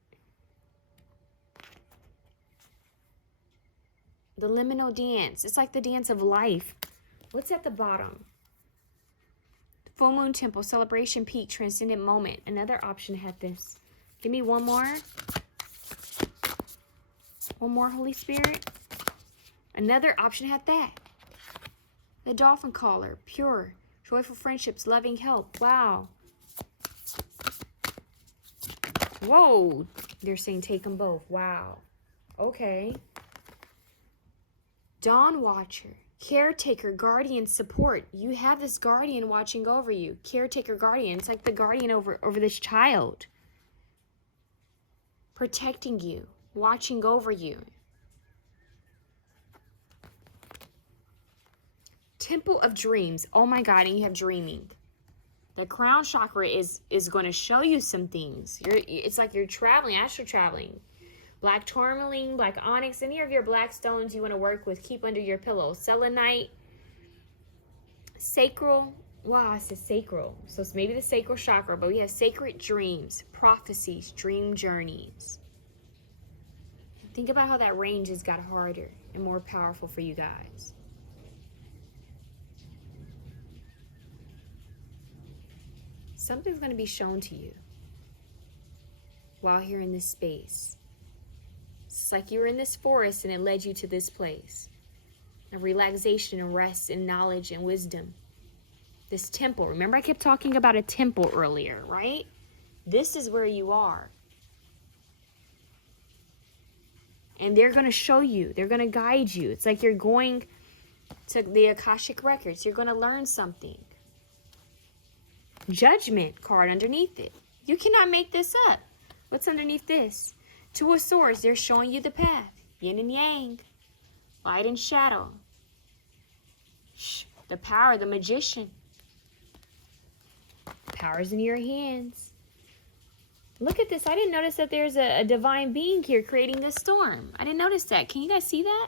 The liminal dance. It's like the dance of life. What's at the bottom? Full moon temple, celebration, peak, transcendent moment. Another option had this. Give me one more. One more, Holy Spirit. Another option had that. The dolphin collar, pure, joyful friendships, loving help. Wow. Whoa. They're saying take them both. Wow. Okay. Dawn Watcher, caretaker, guardian, support. You have this guardian watching over you. Caretaker, guardian. It's like the guardian over this child. Protecting you, watching over you. Temple of Dreams. Oh my God, and you have dreaming. The crown chakra is going to show you some things. It's like you're traveling, astral traveling. Black tourmaline, black onyx, any of your black stones you want to work with, keep under your pillow. Selenite, sacral. Wow, I said sacral. So it's maybe the sacral chakra, but we have sacred dreams, prophecies, dream journeys. Think about how that range has got harder and more powerful for you guys. Something's going to be shown to you while you're in this space. It's like you were in this forest and it led you to this place. A relaxation and rest and knowledge and wisdom. This temple. Remember I kept talking about a temple earlier, right? This is where you are. And they're going to show you. They're going to guide you. It's like you're going to the Akashic Records. You're going to learn something. Judgment card underneath it. You cannot make this up. What's underneath this? Two of Swords. They're showing you the path. Yin and Yang. Light and shadow. The power, the Magician. Power's in your hands. Look at this. I didn't notice that there's a divine being here creating this storm. I didn't notice that. Can you guys see that?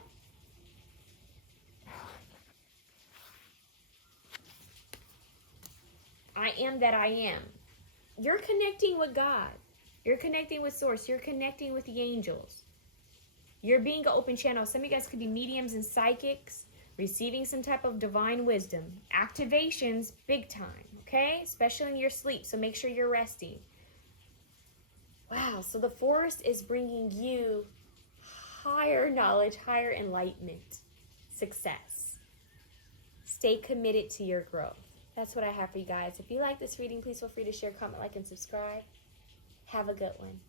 I am that I am. You're connecting with God. You're connecting with Source. You're connecting with the angels. You're being an open channel. Some of you guys could be mediums and psychics, receiving some type of divine wisdom. Activations, big time, okay? Especially in your sleep, so make sure you're resting. Wow, so the forest is bringing you higher knowledge, higher enlightenment, success. Stay committed to your growth. That's what I have for you guys. If you like this reading, please feel free to share, comment, like, and subscribe. Have a good one.